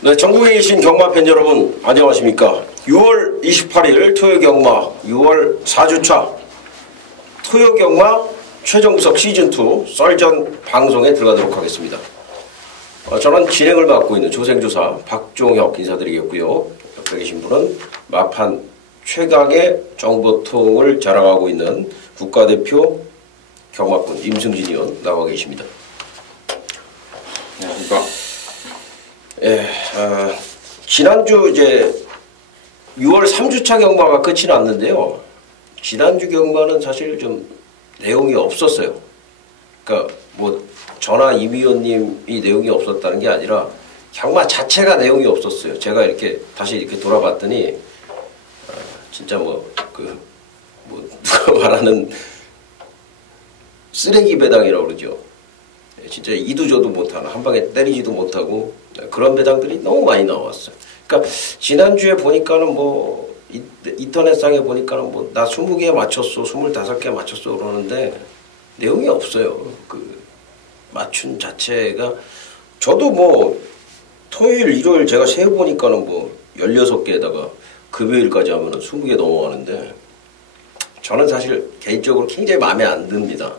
네, 전국에 계신 경마 팬 여러분 안녕하십니까. 6월 28일 토요경마 6월 4주차 토요경마 최종석 시즌2 썰전 방송에 들어가도록 하겠습니다. 저는 진행을 맡고 있는 조생조사 박종혁 인사드리겠고요. 옆에 계신 분은 마판 최강의 정보통을 자랑하고 있는 국가대표 경마꾼 임승진 의원 나와 계십니다. 안녕하십니까. 예, 지난주 이제 6월 3주차 경마가 끝이 났는데요. 지난주 경마는 사실 좀 내용이 없었어요. 그러니까 뭐 저나 임 의원님이 내용이 없었다는 게 아니라 경마 자체가 내용이 없었어요. 제가 이렇게 다시 이렇게 돌아봤더니 진짜 누가 말하는 쓰레기 배당이라고 그러죠. 진짜 이도저도 못하는, 한 방에 때리지도 못하고 그런 배당들이 너무 많이 나왔어요. 그러니까 지난주에 보니까는 뭐 인터넷상에 보니까는 뭐 나 20개 맞췄어, 25개 맞췄어 그러는데 내용이 없어요. 그 맞춘 자체가 저도 뭐 토요일, 일요일 제가 세어보니까는 뭐 16개에다가 금요일까지 하면은 20개 넘어가는데 저는 사실 개인적으로 굉장히 마음에 안 듭니다.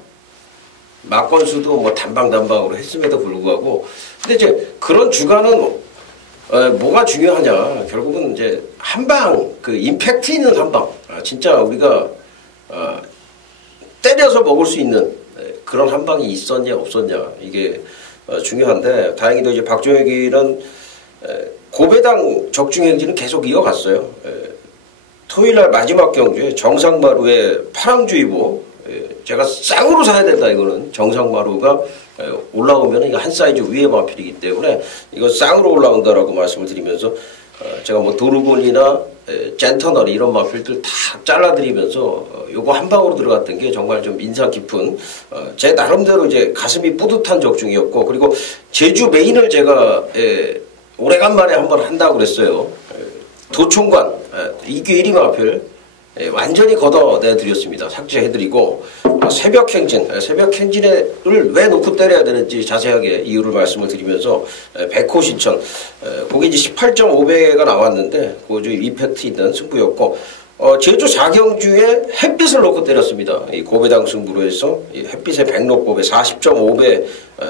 막건수도 뭐 단방으로 했음에도 불구하고 근데 이제 그런 주간은 뭐가 중요하냐 결국은 이제 한방 그 임팩트 있는 한방 진짜 우리가 때려서 먹을 수 있는 그런 한방이 있었냐 없었냐 이게 중요한데 다행히도 이제 박종혁이는 고배당 적중행진은 계속 이어갔어요. 토요일날 마지막 경주에 정상마루의 파랑주의보 제가 쌍으로 사야 된다. 이거는 정상마루가 올라오면 이거 한 사이즈 위에 마필이기 때문에 이거 쌍으로 올라온다라고 말씀을 드리면서 제가 뭐 도르곤이나 젠터널 이런 마필들 다 잘라드리면서 요거 한 방으로 들어갔던 게 정말 좀 인상 깊은 제 나름대로 이제 가슴이 뿌듯한 적중이었고 그리고 제주 메인을 제가 오래간만에 한번 한다고 그랬어요. 도총관 2교 1위 마필 완전히 걷어내드렸습니다. 삭제해드리고 새벽 행진을 왜 놓고 때려야 되는지 자세하게 이유를 말씀을 드리면서 백호 신천 그게 이제 18.5배가 나왔는데 그 이펙트 있는 승부였고 제주 4경주에 햇빛을 놓고 때렸습니다. 이 고배당 승부로 해서 이 햇빛의 백록법에 40.5배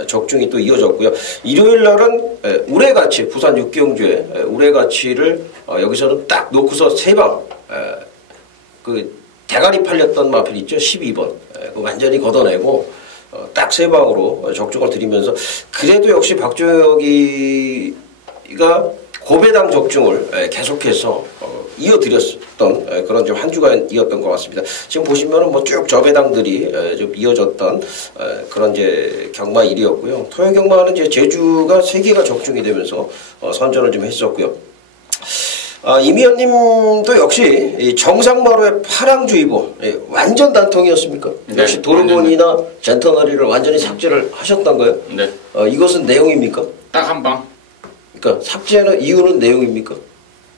적중이 또 이어졌고요. 일요일 날은 우레가치 부산 6경주에 우레가치를 여기서는 딱 놓고서 3방 그 대가리 팔렸던 마필 있죠. 12번 완전히 걷어내고 딱 3방으로 적중을 드리면서 그래도 역시 박종혁이가 고배당 적중을 계속해서 이어드렸던 그런 좀 한 주간이었던 것 같습니다. 지금 보시면은 뭐 쭉 저배당들이 좀 이어졌던 그런 이제 경마일이었고요. 토요 경마는 이제 제주가 3개가 적중이 되면서 선전을 좀 했었고요. 임 의원님도 역시 정상마루의 파랑주의보 완전 단통이었습니까? 네, 역시 도르곤이나 젠터너리를 완전히 삭제를 하셨던가요? 네. 이것은 내용입니까? 딱 한 방. 그러니까 삭제하는 이유는 내용입니까?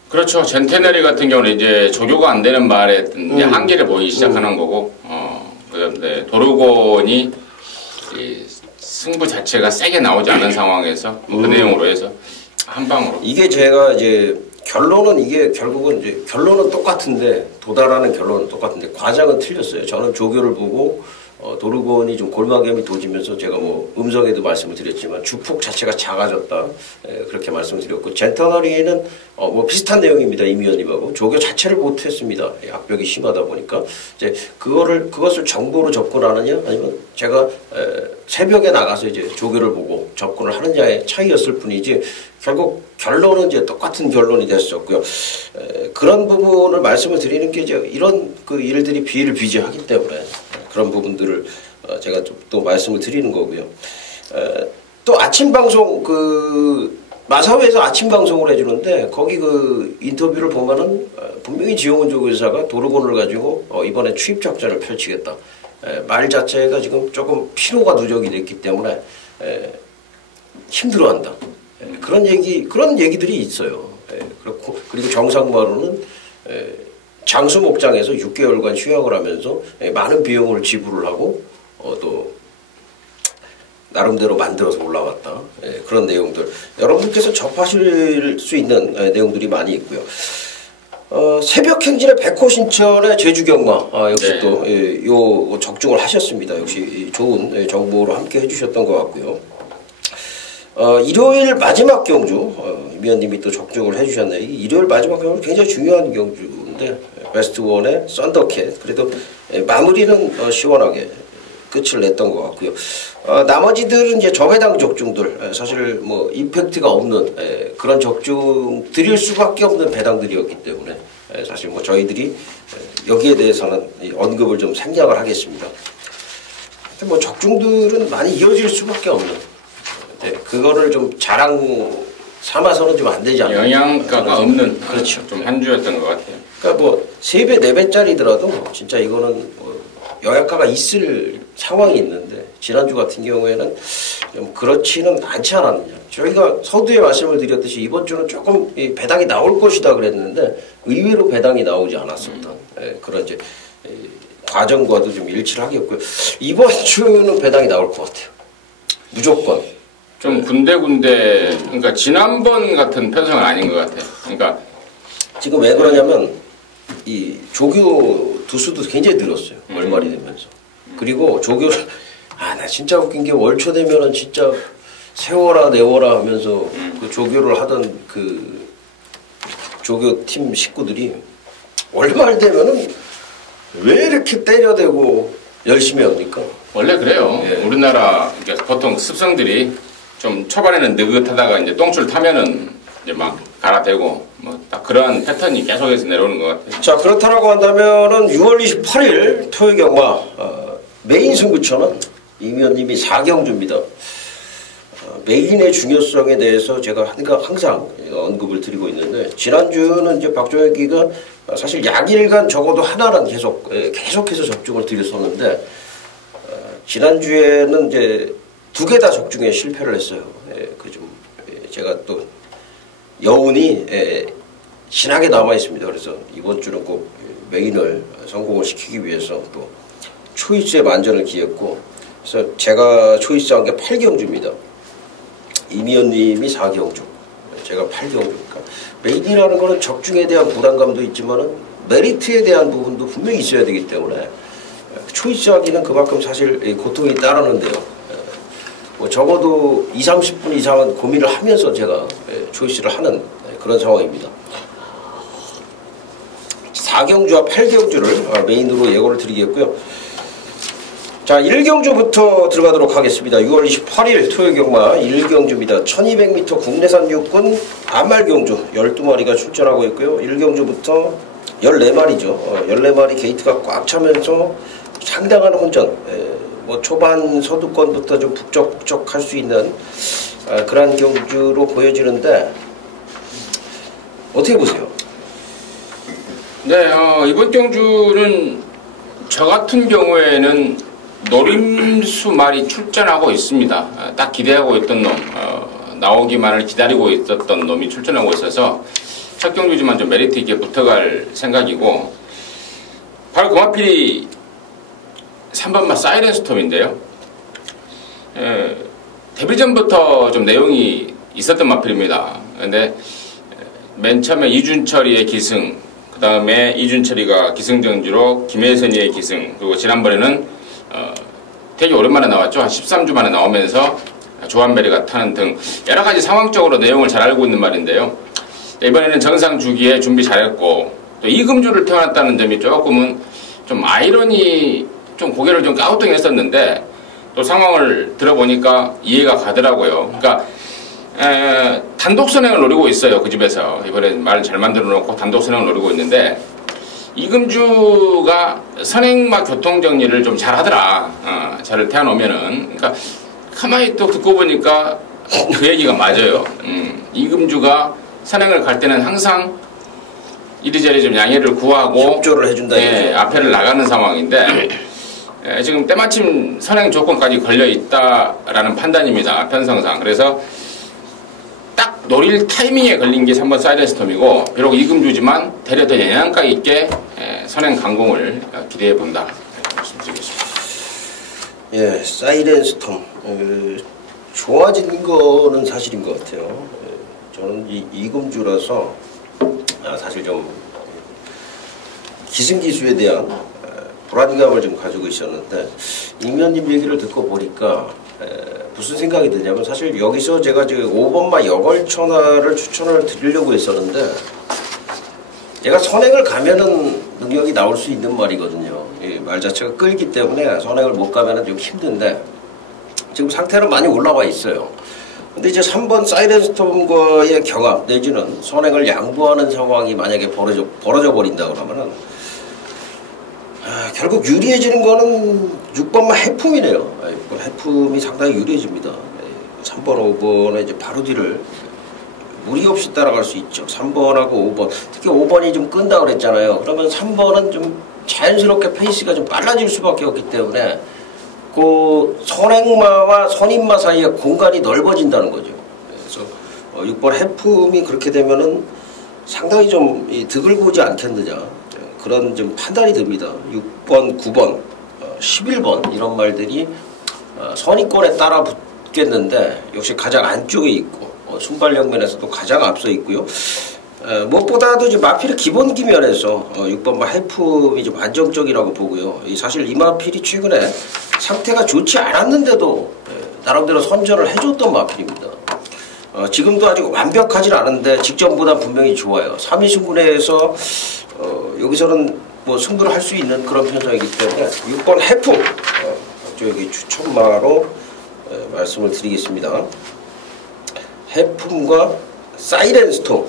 그렇죠. 젠테너리 같은 경우는 이제 조교가 안 되는 말에 이제 한계를 보이기 시작하는 거고, 그다음에 도르곤이 승부 자체가 세게 나오지 않은 상황에서 그 내용으로 해서 한 방으로. 이게 제가 이제 결론은 이게 결국은 이제 결론은 똑같은데 도달하는 결론은 똑같은데 과정은 틀렸어요. 저는 조교를 보고 도르곤이 좀 골마겸이 도지면서 제가 뭐 음성에도 말씀을 드렸지만 주폭 자체가 작아졌다 그렇게 말씀을 드렸고 젠터너리는 뭐 비슷한 내용입니다. 임 의원님하고 조교 자체를 못했습니다. 악벽이 심하다 보니까 이제 그것을 정보로 접근하느냐 아니면 제가 새벽에 나가서 이제 조교를 보고 접근을 하느냐의 차이였을 뿐이지 결국 결론은 이제 똑같은 결론이 됐었고요. 그런 부분을 말씀을 드리는 게 이제 이런 그 일들이 비일을 비재하기 때문에 그런 부분들을 제가 좀 또 말씀을 드리는 거고요. 또 아침 방송 그 마사회에서 아침 방송을 해주는데 거기 그 인터뷰를 보면은 분명히 지용훈 조교사가 도르곤을 가지고 이번에 추입 작전을 펼치겠다. 말 자체가 지금 조금 피로가 누적이 됐기 때문에 힘들어한다. 그런 얘기들이 있어요. 그렇고 그리고 정상마루는 장수 목장에서 6개월간 휴양을 하면서 많은 비용을 지불을 하고 또 나름대로 만들어서 올라왔다. 그런 내용들 여러분들께서 접하실 수 있는 내용들이 많이 있고요. 새벽 행진의 백호 신천의 제주 경마 역시 또 요 적중을 하셨습니다. 역시 좋은 정보로 함께 해주셨던 것 같고요. 일요일 마지막 경주 위원님이 또 적중을 해주셨네요. 일요일 마지막 경주 굉장히 중요한 경주인데 베스트 원의 썬더캣 그래도 마무리는 시원하게 끝을 냈던 것 같고요. 나머지들은 이제 저배당 적중들 사실 뭐 임팩트가 없는 그런 적중 드릴 수밖에 없는 배당들이었기 때문에 사실 뭐 저희들이 여기에 대해서는 언급을 좀 생략을 하겠습니다. 하여튼 뭐 적중들은 많이 이어질 수밖에 없는 그거를 좀 자랑 삼아서는 좀 안 되지 않나. 영양가가 없는 그렇죠. 좀 한 주였던 것 같아요. 그러니까 뭐 3배, 4배짜리더라도 진짜 이거는 뭐 영양가가 있을 상황이 있는데 지난주 같은 경우에는 좀 그렇지는 않지 않았느냐. 저희가 서두에 말씀을 드렸듯이 이번 주는 조금 배당이 나올 것이다 그랬는데 의외로 배당이 나오지 않았었던 그런 이제 과정과도 좀 일치를 하겠고요. 이번 주는 배당이 나올 것 같아요. 무조건. 좀 군데군데 그러니까 지난번 같은 편성은 아닌 것 같아요. 그러니까 지금 왜 그러냐면 이 조교 두수도 굉장히 늘었어요. 월말이 되면서. 그리고 조교를 나 진짜 웃긴 게 월초 되면은 진짜 세워라 내워라 하면서 그 조교를 하던 그 조교팀 식구들이 월말 되면은 왜 이렇게 때려대고 열심히 합니까? 원래 그래요. 우리나라 그러니까 보통 습성들이 좀 초반에는 느긋하다가 이제 똥줄 타면은 이제 막 갈아대고 뭐 딱 그런 패턴이 계속해서 내려오는 것 같아요. 자 그렇다라고 한다면은 6월 28일 토요 경마 메인 승부처는 임 의원님이 4경주입니다. 메인의 중요성에 대해서 제가 항상 언급을 드리고 있는데 지난주는 이제 박종혁이가 사실 약일간 적어도 하나는 계속해서 적중을 드렸었는데 지난주에는 이제 2개 다 적중에 실패를 했어요. 제가 또 여운이 신하게 남아 있습니다. 그래서 이번 주는 꼭 메인을 성공을 시키기 위해서 또 초이스에 만전을 기했고 그래서 제가 초이스한 게 8경주입니다. 임 의원님이 4경주, 제가 8경주니까 메인이라는 거는 적중에 대한 부담감도 있지만은 메리트에 대한 부분도 분명히 있어야 되기 때문에 초이스하기는 그만큼 사실 고통이 따르는데요. 뭐 적어도 20-30분 이상은 고민을 하면서 제가 초이스를 하는 그런 상황입니다. 4경주와 8경주를 메인으로 예고를 드리겠고요. 자, 1경주부터 들어가도록 하겠습니다. 6월 28일 토요경마 1경주입니다. 1200m 국내산 육군 반말경주 12마리가 출전하고 있고요. 1경주부터 14마리죠. 14마리 게이트가 꽉 차면서 상당한 혼전, 뭐 초반 서두권부터 좀 북적북적 할 수 있는 그런 경주로 보여지는데 어떻게 보세요? 네, 이번 경주는 저 같은 경우에는 노림수 말이 출전하고 있습니다. 딱 기대하고 있던 놈, 나오기만을 기다리고 있었던 놈이 출전하고 있어서 첫 경주지만 좀 메리트 있게 붙어갈 생각이고 바로 그 마필이 3번마 사이렌 스톰인데요. 데뷔 전부터 좀 내용이 있었던 마필입니다. 근데 맨 처음에 이준철이의 기승, 그 다음에 이준철이가 기승전주로 김혜선이의 기승, 그리고 지난번에는 되게 오랜만에 나왔죠. 한 13주 만에 나오면서 조한베리가 타는 등 여러 가지 상황적으로 내용을 잘 알고 있는 말인데요. 이번에는 정상 주기에 준비 잘했고 또 이금주를 태어났다는 점이 조금은 좀 아이러니 좀 고개를 좀 까우뚱했었는데 또 상황을 들어보니까 이해가 가더라고요. 그러니까 단독 선행을 노리고 있어요. 그 집에서 이번에 말 잘 만들어 놓고 단독 선행을 노리고 있는데 이금주가 선행마 교통 정리를 좀 잘하더라. 저를 태워놓으면은. 그러니까 가만히 또 듣고 보니까 그 얘기가 맞아요. 이금주가 선행을 갈 때는 항상 이리저리 좀 양해를 구하고 협조를 해준다. 앞에를 나가는 상황인데 지금 때마침 선행 조건까지 걸려 있다라는 판단입니다. 편성상. 그래서 딱 노릴 타이밍에 걸린 게 3번 사이렌스톰이고 비록 이금주지만 되려 더 영양가 있게 선행 강공을 기대해 본다. 말씀드리겠습니다. 예, 사이렌 스톰. 좋아진 거는 사실인 것 같아요. 저는 이금주라서 사실 좀 기승기수에 대한 불안감을 좀 가지고 있었는데 임의원님 얘기를 듣고 보니까 무슨 생각이 드냐면 사실 여기서 제가 지금 5번마 여걸천하를 추천을 드리려고 했었는데 얘가 선행을 가면은 능력이 나올 수 있는 말이거든요. 이 말 자체가 끌기 때문에 선행을 못 가면은 좀 힘든데 지금 상태는 많이 올라와 있어요. 근데 이제 3번 사이렌스톰과의 경합 내지는 선행을 양보하는 상황이 만약에 벌어져 버린다 그러면은 결국 유리해지는 거는 6번만 해품이네요. 6번 해품이 상당히 유리해집니다. 3번, 5번에 이제 바로 뒤를 무리 없이 따라갈 수 있죠. 3번하고 5번. 특히 5번이 좀 끈다 그랬잖아요. 그러면 3번은 좀 자연스럽게 페이스가 좀 빨라질 수밖에 없기 때문에 그 선행마와 선임마 사이에 공간이 넓어진다는 거죠. 그래서 6번 해품이 그렇게 되면은 상당히 좀 득을 보지 않겠느냐. 그런 좀 판단이 듭니다. 6번, 9번, 11번 이런 말들이 선의권에 따라 붙겠는데 역시 가장 안쪽에 있고 순발력 면에서도 가장 앞서 있고요. 무엇보다도 이제 마필의 기본기 면에서 6번 해품이 좀 안정적이라고 보고요. 사실 이 마필이 최근에 상태가 좋지 않았는데도 나름대로 선전을 해줬던 마필입니다. 지금도 아직 완벽하진 않은데 직전보다 분명히 좋아요. 3위 승군에서 여기서는 뭐 승부를 할 수 있는 그런 편성이기 때문에 6번 해품 여기 추천마로 말씀을 드리겠습니다. 해품과 사이렌스톰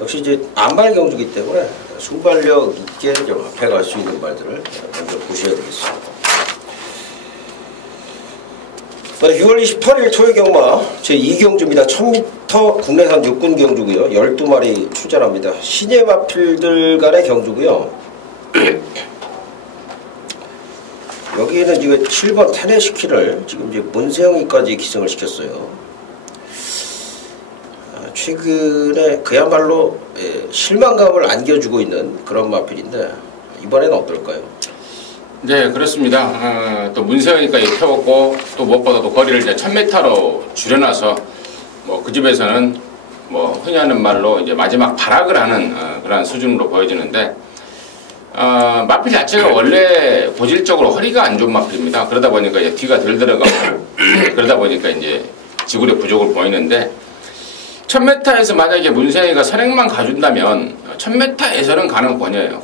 역시 이제 안발 경주기 때문에 순발력 있게 좀 앞에 갈 수 있는 말들을 먼저 보셔야 되겠습니다. 6월 28일 토요경마 제2경주입니다. 1000m 국내산 육군 경주고요. 12마리 출전합니다. 신예 마필들 간의 경주고요. 여기에는 지금 7번 테네시키를 지금 이제 문세영이까지 기승을 시켰어요. 최근에 그야말로 실망감을 안겨주고 있는 그런 마필인데 이번에는 어떨까요? 네, 그렇습니다. 또 문세영이까지 태웠고 또 무엇보다도 거리를 이제 1000m로 줄여놔서 뭐 그 집에서는 뭐 흔히 하는 말로 이제 마지막 발악을 하는 그런 수준으로 보여지는데 마필 자체가 원래 고질적으로 허리가 안 좋은 마필입니다. 그러다 보니까 이제 뒤가 덜 들어가고 그러다 보니까 이제 지구력 부족을 보이는데 1000m에서 만약에 문세영이가 선행만 가준다면 1000m에서는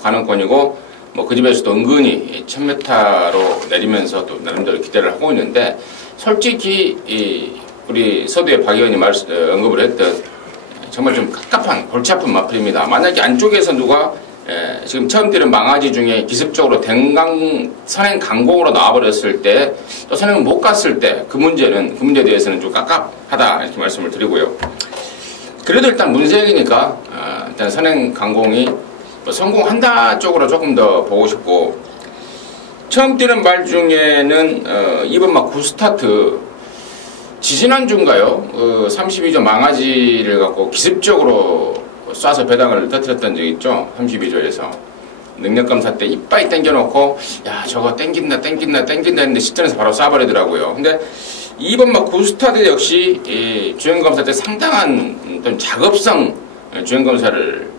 가능권이고 뭐 그 집에서도 은근히 1000m로 내리면서 또 나름대로 기대를 하고 있는데 솔직히 우리 서두에 박 의원이 언급을 했던 정말 좀 갑갑한 골치 아픈 마필입니다. 만약에 안쪽에서 누가 지금 처음 뛰는 망아지 중에 기습적으로 선행 강공으로 나와버렸을 때 또 선행을 못 갔을 때 그 문제에 대해서는 좀 깝깝하다 이렇게 말씀을 드리고요. 그래도 일단 문세영이니까 일단 선행 강공이 성공한다 쪽으로 조금 더 보고 싶고 처음 뛰는 말 중에는 2번 막 굿스타트 지지난주인가요? 32조 망아지를 갖고 기습적으로 쏴서 배당을 터뜨렸던 적 있죠? 32조에서 능력감사 때 이빨 땡겨놓고 야 저거 땡긴다 했는데 실전에서 바로 쏴버리더라고요. 근데 2번 막 굿스타트 역시 주행검사 때 상당한 어떤 작업성 주행검사를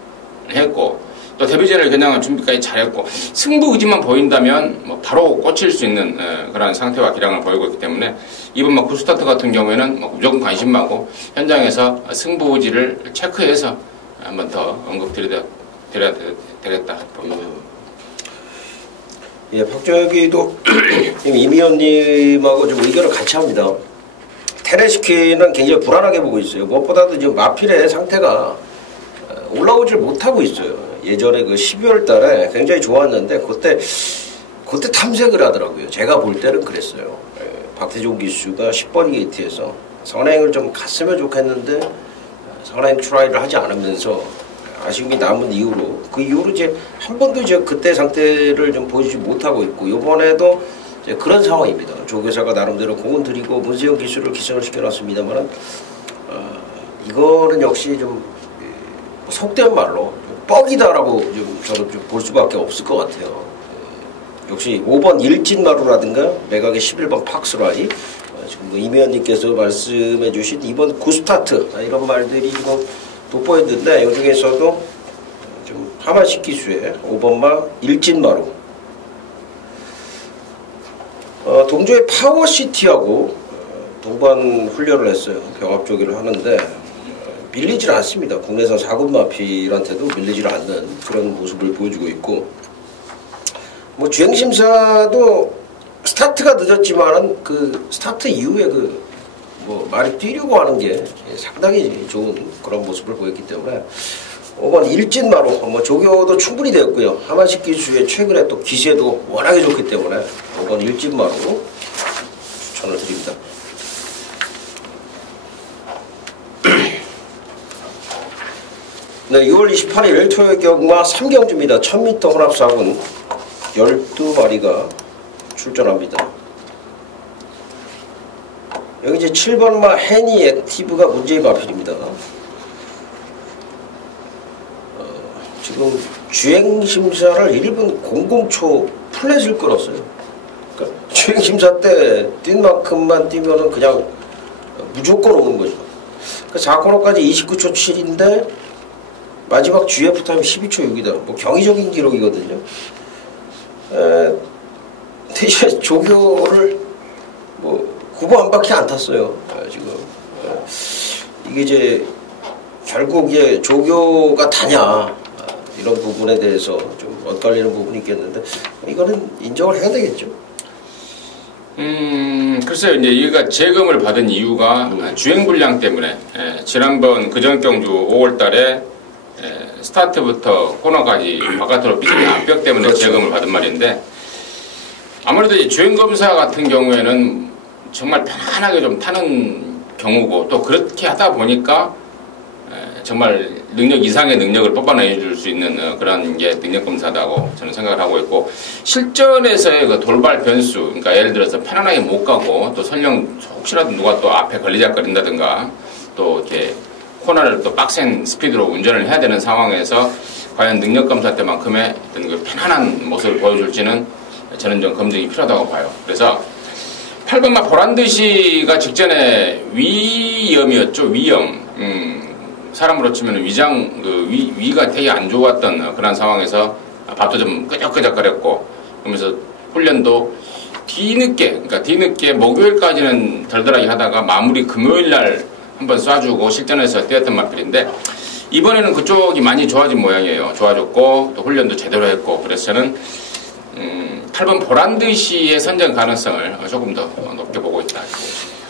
했고 또 데뷔전을 겨냥한 준비까지 잘했고 승부 의지만 보인다면 뭐 바로 꽂힐 수 있는 그런 상태와 기량을 보이고 있기 때문에 이번 막 굿스타트 같은 경우에는 뭐 무조건 관심하고 현장에서 승부 의지를 체크해서 한번 더 언급드려야 되겠다 봅니다. 예, 박정혁이도 이미연님하고 좀 의견을 같이 합니다. 테네시키는 굉장히 불안하게 보고 있어요. 무엇보다도 지금 마필의 상태가 올라오질 못하고 있어요. 예전에 그 12월 달에 굉장히 좋았는데 그때 탐색을 하더라고요. 제가 볼 때는 그랬어요. 박태종 기수가 10번 게이트에서 선행을 좀 갔으면 좋겠는데 선행 트라이를 하지 않으면서 아쉬움이 남은 이후로 그 이후로 이제 한 번도 이제 그때 상태를 좀 보여주지 못하고 있고 이번에도 이제 그런 상황입니다. 조교사가 나름대로 공은 들이고 문세영 기수를 기승을 시켜놨습니다만은 이거는 역시 좀 속된 말로 뻑이다라고 좀 저는 좀 볼 수밖에 없을 것 같아요. 역시 5번 일진마루라든가 매각의 11번 팍스라이, 지금 뭐 이미연님께서 말씀해 주신 2번 구스타트, 이런 말들이 뭐 돋보였는데 이 중에서도 좀 하만식 기수의 5번마 일진마루, 동조의 파워시티하고 동반 훈련을 했어요. 병합조기를 하는데 밀리질 않습니다. 국내산 4군 마필한테도 밀리질 않는 그런 모습을 보여주고 있고, 뭐 주행심사도 스타트가 늦었지만은 그 스타트 이후에 그 뭐 말이 뛰려고 하는 게 상당히 좋은 그런 모습을 보였기 때문에 5번 일진마루, 뭐 조교도 충분히 되었고요. 하만식 기수의 최근에 또 기세도 워낙에 좋기 때문에 5번 일진마루 추천을 드립니다. 네, 6월 28일 토요일 경마 3경주입니다. 1000m 혼합4군 12마리가 출전합니다. 여기 이제 7번마 해니 액티브가 문제의 마필입니다. 지금 주행심사를 1분 00초 플랫을 끌었어요. 그러니까 주행심사 때 뛴 만큼만 뛰면은 그냥 무조건 오는 거죠. 그러니까 4코너까지 29초 7인데 마지막 GF 타임 12초 6이다. 뭐 경이적인 기록이거든요. 대신 조교를 뭐 9번 한 바퀴 안 탔어요. 지금 이게 이제 결국 이제 조교가 다냐 이런 부분에 대해서 좀 엇갈리는 부분이 있겠는데 이거는 인정을 해야 되겠죠. 글쎄요, 이제 이가 재검을 받은 이유가 주행 불량 때문에, 지난번 그전 경주 5월달에 스타트부터 코너까지 바깥으로 삐진 압력 때문에 그렇죠. 재검을 받은 말인데, 아무래도 이 주행 검사 같은 경우에는 정말 편안하게 좀 타는 경우고, 또 그렇게 하다 보니까 정말 능력 이상의 능력을 뽑아내줄 수 있는 그런 게 능력검사다고 저는 생각을 하고 있고, 실전에서의 그 돌발 변수, 그러니까 예를 들어서 편안하게 못 가고 또 설령 혹시라도 누가 또 앞에 걸리작거린다든가 또 이렇게 코너를 또 빡센 스피드로 운전을 해야 되는 상황에서 과연 능력검사 때만큼의 어떤 그 편안한 모습을 보여줄지는 저는 좀 검증이 필요하다고 봐요. 그래서 8번마 보란듯이가 직전에 위염이었죠. 위염. 사람으로 치면 위장, 위가 되게 안 좋았던 그런 상황에서 밥도 좀 끄적끄적거렸고, 그러면서 훈련도 뒤늦게 목요일까지는 덜덜하게 하다가 마무리 금요일날 한번 쏴주고 실전에서 뛰었던 마필인데, 이번에는 그쪽이 많이 좋아진 모양이에요. 좋아졌고 또 훈련도 제대로 했고, 그래서 저는 8번 보란듯이의 선정 가능성을 조금 더 높게 보고 있다.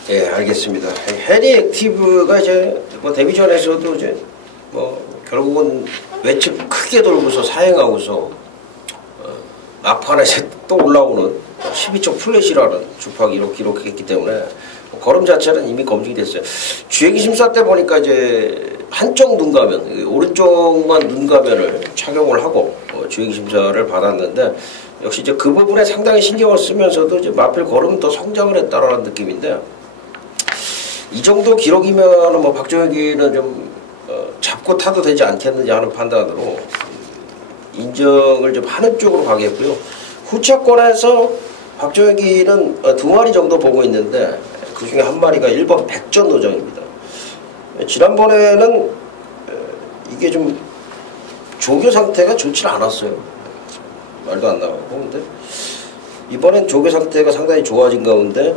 예, 알겠습니다. 해니 액티브가 이제 뭐 데뷔전에서도 이제 뭐 결국은 외측 크게 돌고서 사행하고서 막판에 이제 또 올라오는 12초 플랫이라는 주파기 기록했기 때문에 걸음 자체는 이미 검증이 됐어요. 주행 심사 때 보니까 이제 한쪽 눈가면, 오른쪽만 눈가면을 착용을 하고 주행 심사를 받았는데, 역시 이제 그 부분에 상당히 신경을 쓰면서도 이제 마필 걸음 더 성장을 했다라는 느낌인데, 이 정도 기록이면 뭐 박종혁이는 좀 잡고 타도 되지 않겠느냐 하는 판단으로 인정을 좀 하는 쪽으로 가겠고요. 후차권에서 박종혁이는 2마리 정도 보고 있는데, 그 중에 한 마리가 1번 백전 노정입니다. 지난번에는 이게 좀 조교 상태가 좋지 않았어요. 말도 안 나가고. 근데 이번엔 조교 상태가 상당히 좋아진 가운데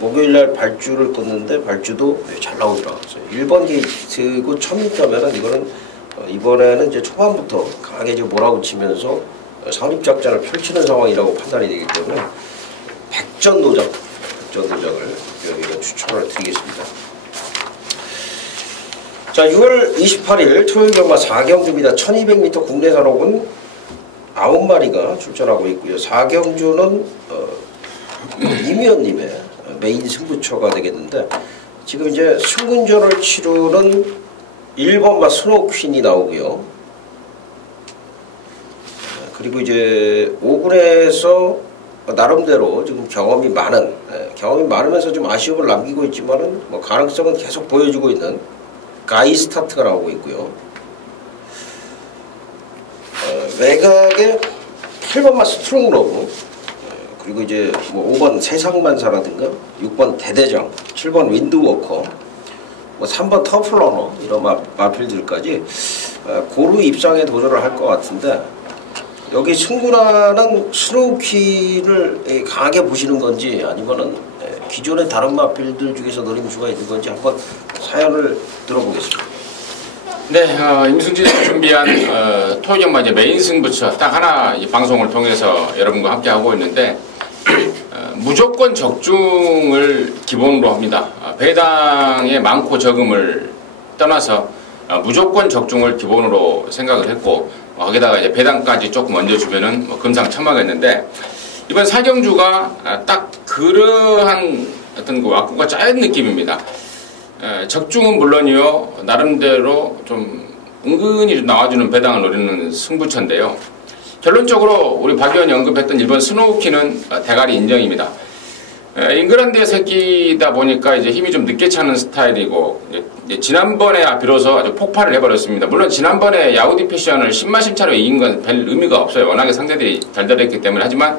목요일날 발주를 껐는데 발주도 잘 나오더라고요. 1번 게이트고 1000m면은 이거는 이번에는 이제 초반부터 강하게 이제 몰아붙이면서 상립작전을 펼치는 상황이라고 판단이 되기 때문에 백전 노정을 여기가 추천을 드리겠습니다. 자, 6월 28일 토요일 경마 4경주입니다. 1200m 국내산 혹은 9마리가 출전하고 있고요. 4경주는 이미연님의 메인 승부처가 되겠는데, 지금 이제 승군전을 치르는 1번마 스노우퀸이 나오고요. 그리고 이제 5군에서 나름대로 지금 경험이 많으면서 좀 아쉬움을 남기고 있지만은 뭐 가능성은 계속 보여주고 있는 가이 스타트가 나오고 있고요. 외곽에 8번마 스트롱러브, 그리고 이제 뭐 5번 세상만사라든가 6번 대대장, 7번 윈드워커, 뭐 3번 터플러너 이런 마필들까지 고루 입상에 도전을 할 것 같은데 여기 승구나는 스노우키를 강하게 보시는 건지 아니면은 기존의 다른 마필들 중에서 노림수가 있는 건지 한번 사연을 들어보겠습니다. 네, 임승진이 준비한 토요일마 이제 메인 승부처 딱 하나 이 방송을 통해서 여러분과 함께 하고 있는데 무조건 적중을 기본으로 합니다. 배당의 많고 적음을 떠나서 무조건 적중을 기본으로 생각을 했고 거기다가 이제 배당까지 조금 얹어주면은 뭐 금상첨화겠는데 이번 사경주가 딱 그러한 어떤 그 왁구가 짜인 느낌입니다. 적중은 물론이요 나름대로 좀 은근히 좀 나와주는 배당을 노리는 승부처인데요. 결론적으로 우리 박 의원이 언급했던 일본 스노우키는 대가리 인정입니다. 잉글랜드의 새끼다 보니까 이제 힘이 좀 늦게 차는 스타일이고 이제 지난번에 비로소 아주 폭발을 해버렸습니다. 물론 지난번에 야우디 패션을 10마신 차로 이긴 건 별 의미가 없어요. 워낙에 상대들이 달달했기 때문에. 하지만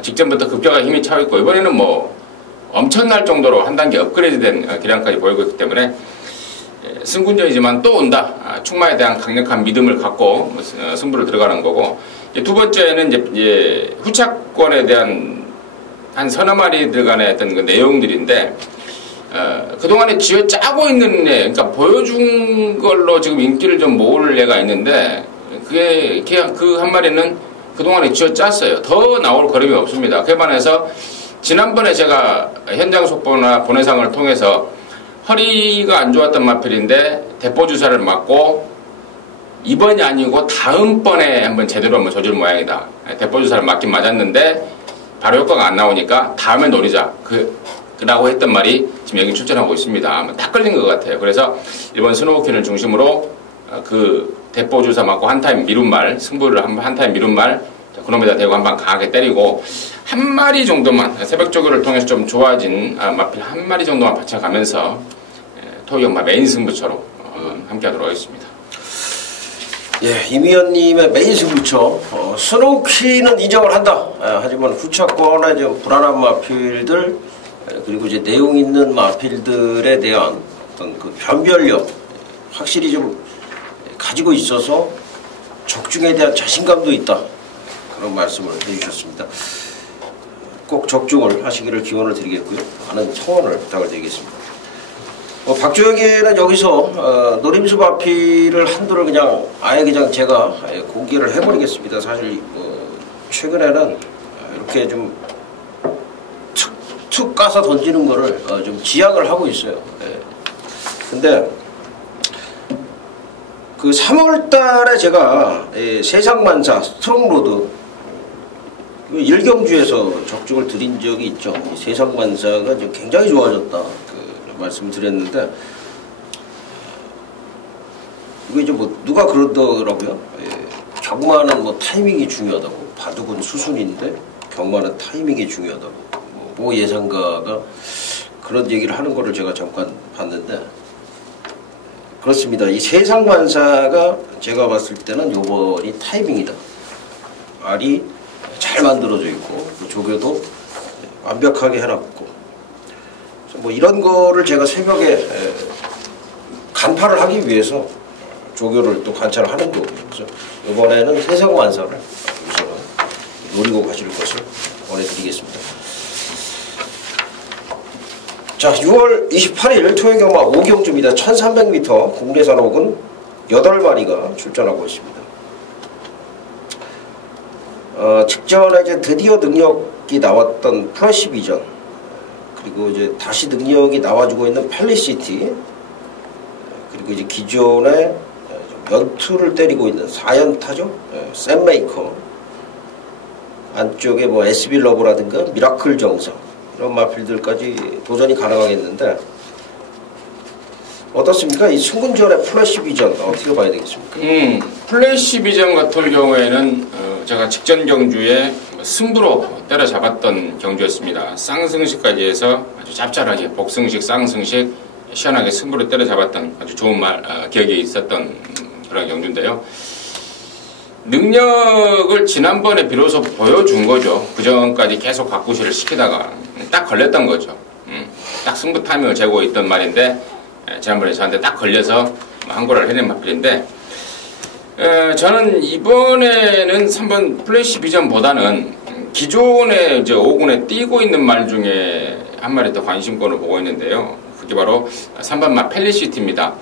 직전부터 급격하게 힘이 차고 있고 이번에는 뭐 엄청날 정도로 한 단계 업그레이드된 기량까지 보이고 있기 때문에 승군전이지만 또 온다. 충마에 대한 강력한 믿음을 갖고 승부를 들어가는 거고 두 번째는 이제 후차권에 대한 한 서너 마리들 간의 어떤 그 내용들인데 그동안에 쥐어 짜고 있는 애, 그러니까 보여준 걸로 지금 인기를 좀 모을 애가 있는데 그게 그 한 마리는 그동안에 쥐어 짰어요. 더 나올 거름이 없습니다. 그에 반해서 지난번에 제가 현장 속보나 본회상을 통해서 허리가 안 좋았던 마필인데 대포 주사를 맞고 이번이 아니고 다음번에 한번 제대로 한번 조질 모양이다. 대포 주사를 맞긴 맞았는데 바로 효과가 안 나오니까 다음에 노리자. 라고 했던 말이 지금 여기 출전하고 있습니다. 딱 걸린 것 같아요. 그래서 이번 스노우키를 중심으로 그 대포 주사 맞고 한 타임 미룬 말, 승부를 한 타임 미룬 말, 그놈에다 대고 한 방 강하게 때리고 한 마리 정도만 새벽 조교를 통해서 좀 좋아진 마필 한 마리 정도만 받쳐가면서 토요일 메인 승부처로 함께 하도록 하겠습니다. 예, 임 의원님의 메인 승부처 스노우키는 인정을 한다. 하지만 후차권의 좀 불안한 마필들 그리고 이제 내용 있는 마필들에 대한 어떤 그 변별력 확실히 좀 가지고 있어서 적중에 대한 자신감도 있다. 그런 말씀을 해주셨습니다. 꼭 적중을 하시기를 기원을 드리겠고요. 많은 성원을 부탁을 드리겠습니다. 박주혁에는 여기서 노림수 마필을 한도를 그냥 아예 그냥 제가 공개를 해버리겠습니다. 사실 최근에는 이렇게 좀 툭 까서 던지는 거를 좀 지양을 하고 있어요. 근데 그 3월 달에 제가 세상만사 스트롱로드 일경주에서 적중을 드린 적이 있죠. 세상만사가 지금 굉장히 좋아졌다. 말씀을 드렸는데 이거 이제 뭐 누가 그러더라고요. 경마는 뭐 타이밍이 중요하다고. 바둑은 수순인데 경마는 타이밍이 중요하다고. 뭐 예상가가 그런 얘기를 하는 거를 제가 잠깐 봤는데 그렇습니다. 이 세상만사가 제가 봤을 때는 요번이 타이밍이다. 알이 잘 만들어져 있고 조교도 완벽하게 해놨고 뭐 이런 거를 제가 새벽에 간파를 하기 위해서 조교를 또 관찰을 하는 거고요. 그래서 이번에는 세상만사를 우선 노리고 가실 것을 권해드리겠습니다. 자, 6월 28일 토요경마 5경주입니다. 1300m 국내산 혹은 8마리가 출전하고 있습니다. 직전에 이제 드디어 능력이 나왔던 플러시 비전 그리고 이제 다시 능력이 나와주고 있는 펠리시티 그리고 이제 기존에 연투를 때리고 있는 4연타죠. 샘메이커 안쪽에 뭐 SB 러브라든가 미라클 정상 이런 마필들까지 도전이 가능하겠는데 어떻습니까? 이 승군전의 플래시 비전 어떻게 봐야 되겠습니까? 플래시 비전 같은 경우에는 제가 직전 경주에 승부로 때려잡았던 경주였습니다. 쌍승식까지 해서 아주 짭짤하게 복승식, 쌍승식 시원하게 승부로 때려잡았던 아주 좋은 기억이 있었던 그런 경주인데요. 능력을 지난번에 비로소 보여준 거죠. 그전까지 계속 가꾸시를 시키다가 딱 걸렸던 거죠. 딱 승부 타이밍을 재고 있던 말인데 지난번에 저한테 딱 걸려서 항고를 해낸 마필인데 저는 이번에는 3번 플래시 비전보다는 기존에 이제 5군에 뛰고 있는 말 중에 한 마리 더 관심권을 보고 있는데요. 그게 바로 3번 마 펠리시티입니다.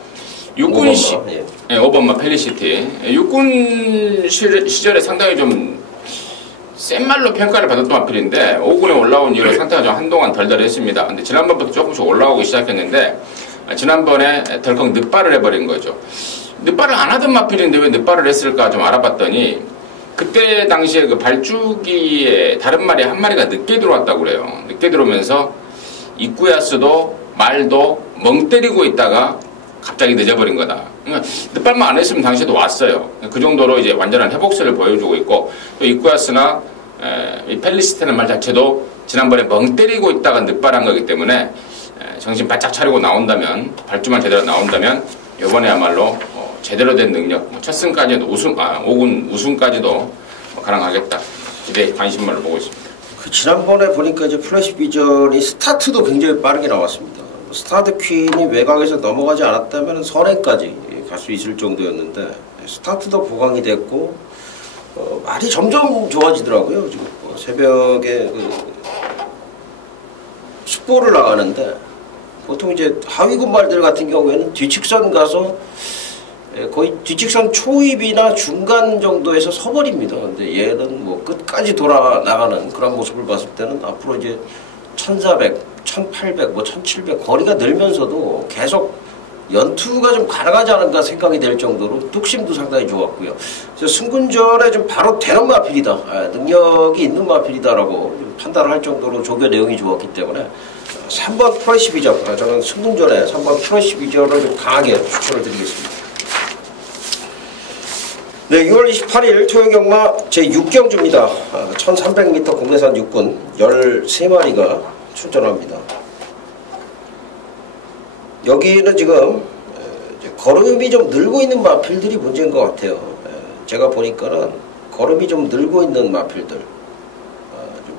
육군 5번마 펠리시티. 육군 시절에 상당히 좀 센 말로 평가를 받았던 마필인데 5군에 올라온 이후로 상태가 좀 한동안 덜덜했습니다. 근데 지난번부터 조금씩 올라오기 시작했는데 지난번에 덜컥 늑발을 해버린 거죠. 늑발을 안 하던 마필인데 왜 늑발을 했을까 좀 알아봤더니 그때 당시에 그 발주기에 다른 말이 한 마리가 늦게 들어왔다고 그래요. 늦게 들어오면서 이쿠야스도 말도 멍 때리고 있다가 갑자기 늦어버린 거다. 그러니까 늑발만 안 했으면 당시에도 왔어요. 그 정도로 이제 완전한 회복세를 보여주고 있고 또 이쿠야스나 이 펠리시테는 말 자체도 지난번에 멍 때리고 있다가 늑발한 거기 때문에 정신 바짝 차리고 나온다면 발주만 제대로 나온다면 이번에야말로 제대로 된 능력 첫 승까지도 5군 우승까지도 가능하겠다. 기대 관심말로 보고 있습니다. 그 지난번에 보니까 이제 플래시 비전이 스타트도 굉장히 빠르게 나왔습니다. 스타드 퀸이 외곽에서 넘어가지 않았다면 선행까지 갈 수 있을 정도였는데 스타트도 보강이 됐고 말이 점점 좋아지더라고요. 지금 새벽에 숙보를 나가는데 보통 이제 하위군 말들 같은 경우에는 뒤측선 가서 거의 뒤측선 초입이나 중간 정도에서 서버립니다. 근데 얘는 뭐 끝까지 돌아 나가는 그런 모습을 봤을 때는 앞으로 이제 1400, 1800, 뭐 1700 거리가 늘면서도 계속 연투가 좀 가능하지 않은가 생각이 될 정도로 뚝심도 상당히 좋았고요. 그래서 승군전에 좀 바로 되는 마필이다, 능력이 있는 마필이다라고 좀 판단을 할 정도로 조교 내용이 좋았기 때문에 3번 플래시 비전, 저는 승군전에 3번 플래시 비전을 좀 강하게 추천을 드리겠습니다. 네, 6월 28일 토요경마 제6경주입니다. 1300m 국내산 육군 13마리가 출전합니다. 여기는 지금 걸음이 좀 늘고 있는 마필들이 문제인 것 같아요. 제가 보니까는 걸음이 좀 늘고 있는 마필들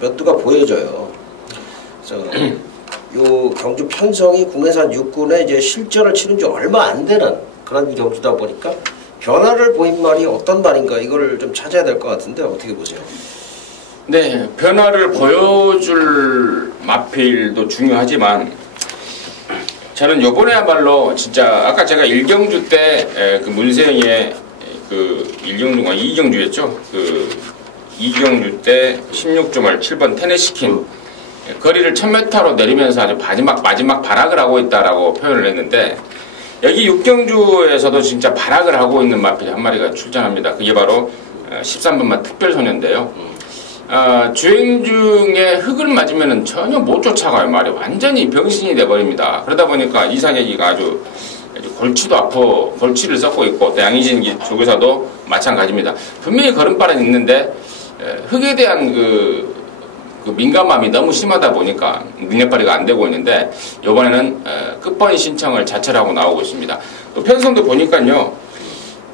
몇 두가 보여져요. 그래서 요 경주 편성이 국내산 육군에 이제 실전을 치른 지 얼마 안 되는 그런 경주다 보니까 변화를 보인 말이 어떤 말인가 이거를 좀 찾아야 될 것 같은데 어떻게 보세요? 네, 변화를 보여줄 마필도 중요하지만 저는 요번에야말로 진짜 아까 제가 1경주 때 그 문세영의 그 1경주가 2경주였죠. 그 2경주 때 16주 말 7번 테네시킨 거리를 1000m로 내리면서 아주 마지막 발악을 하고 있다라고 표현을 했는데 여기 6경주에서도 진짜 발악을 하고 있는 마필이 한 마리가 출전합니다. 그게 바로 13번마 특별소녀인데요. 주행 중에 흙을 맞으면 전혀 못 쫓아가요. 말이 완전히 병신이 돼버립니다. 그러다 보니까 이상혁이가 아주 골치도 아프고 골치를 썩고 있고 또 양희진 조교사도 마찬가지입니다. 분명히 걸음발은 있는데 흙에 대한 그 민감함이 너무 심하다 보니까 능력발휘가 안 되고 있는데 이번에는 끝번이 신청을 자철하고 나오고 있습니다. 또 편성도 보니까요.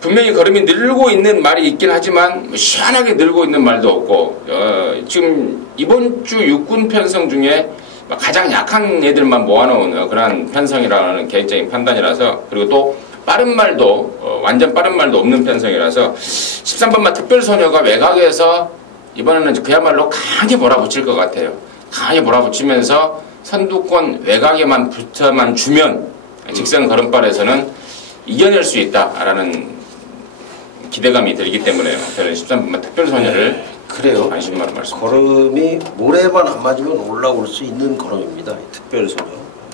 분명히 걸음이 늘고 있는 말이 있긴 하지만 시원하게 늘고 있는 말도 없고 지금 이번 주 육군 편성 중에 가장 약한 애들만 모아놓은 그런 편성이라는 개인적인 판단이라서 그리고 또 빠른 말도 완전 빠른 말도 없는 편성이라서 13번마 특별소녀가 외곽에서 이번에는 그야말로 강하게 몰아붙일 것 같아요. 강하게 몰아붙이면서 선두권 외곽에만 붙어만 주면 직선 걸음발에서는 이겨낼 수 있다라는 기대감이 들기 때문에 저는 13번마 특별소녀를 그래요. 관심만으로 말씀드립니다. 걸음이 모래만 안 맞으면 올라올 수 있는 걸음입니다. 특별소녀.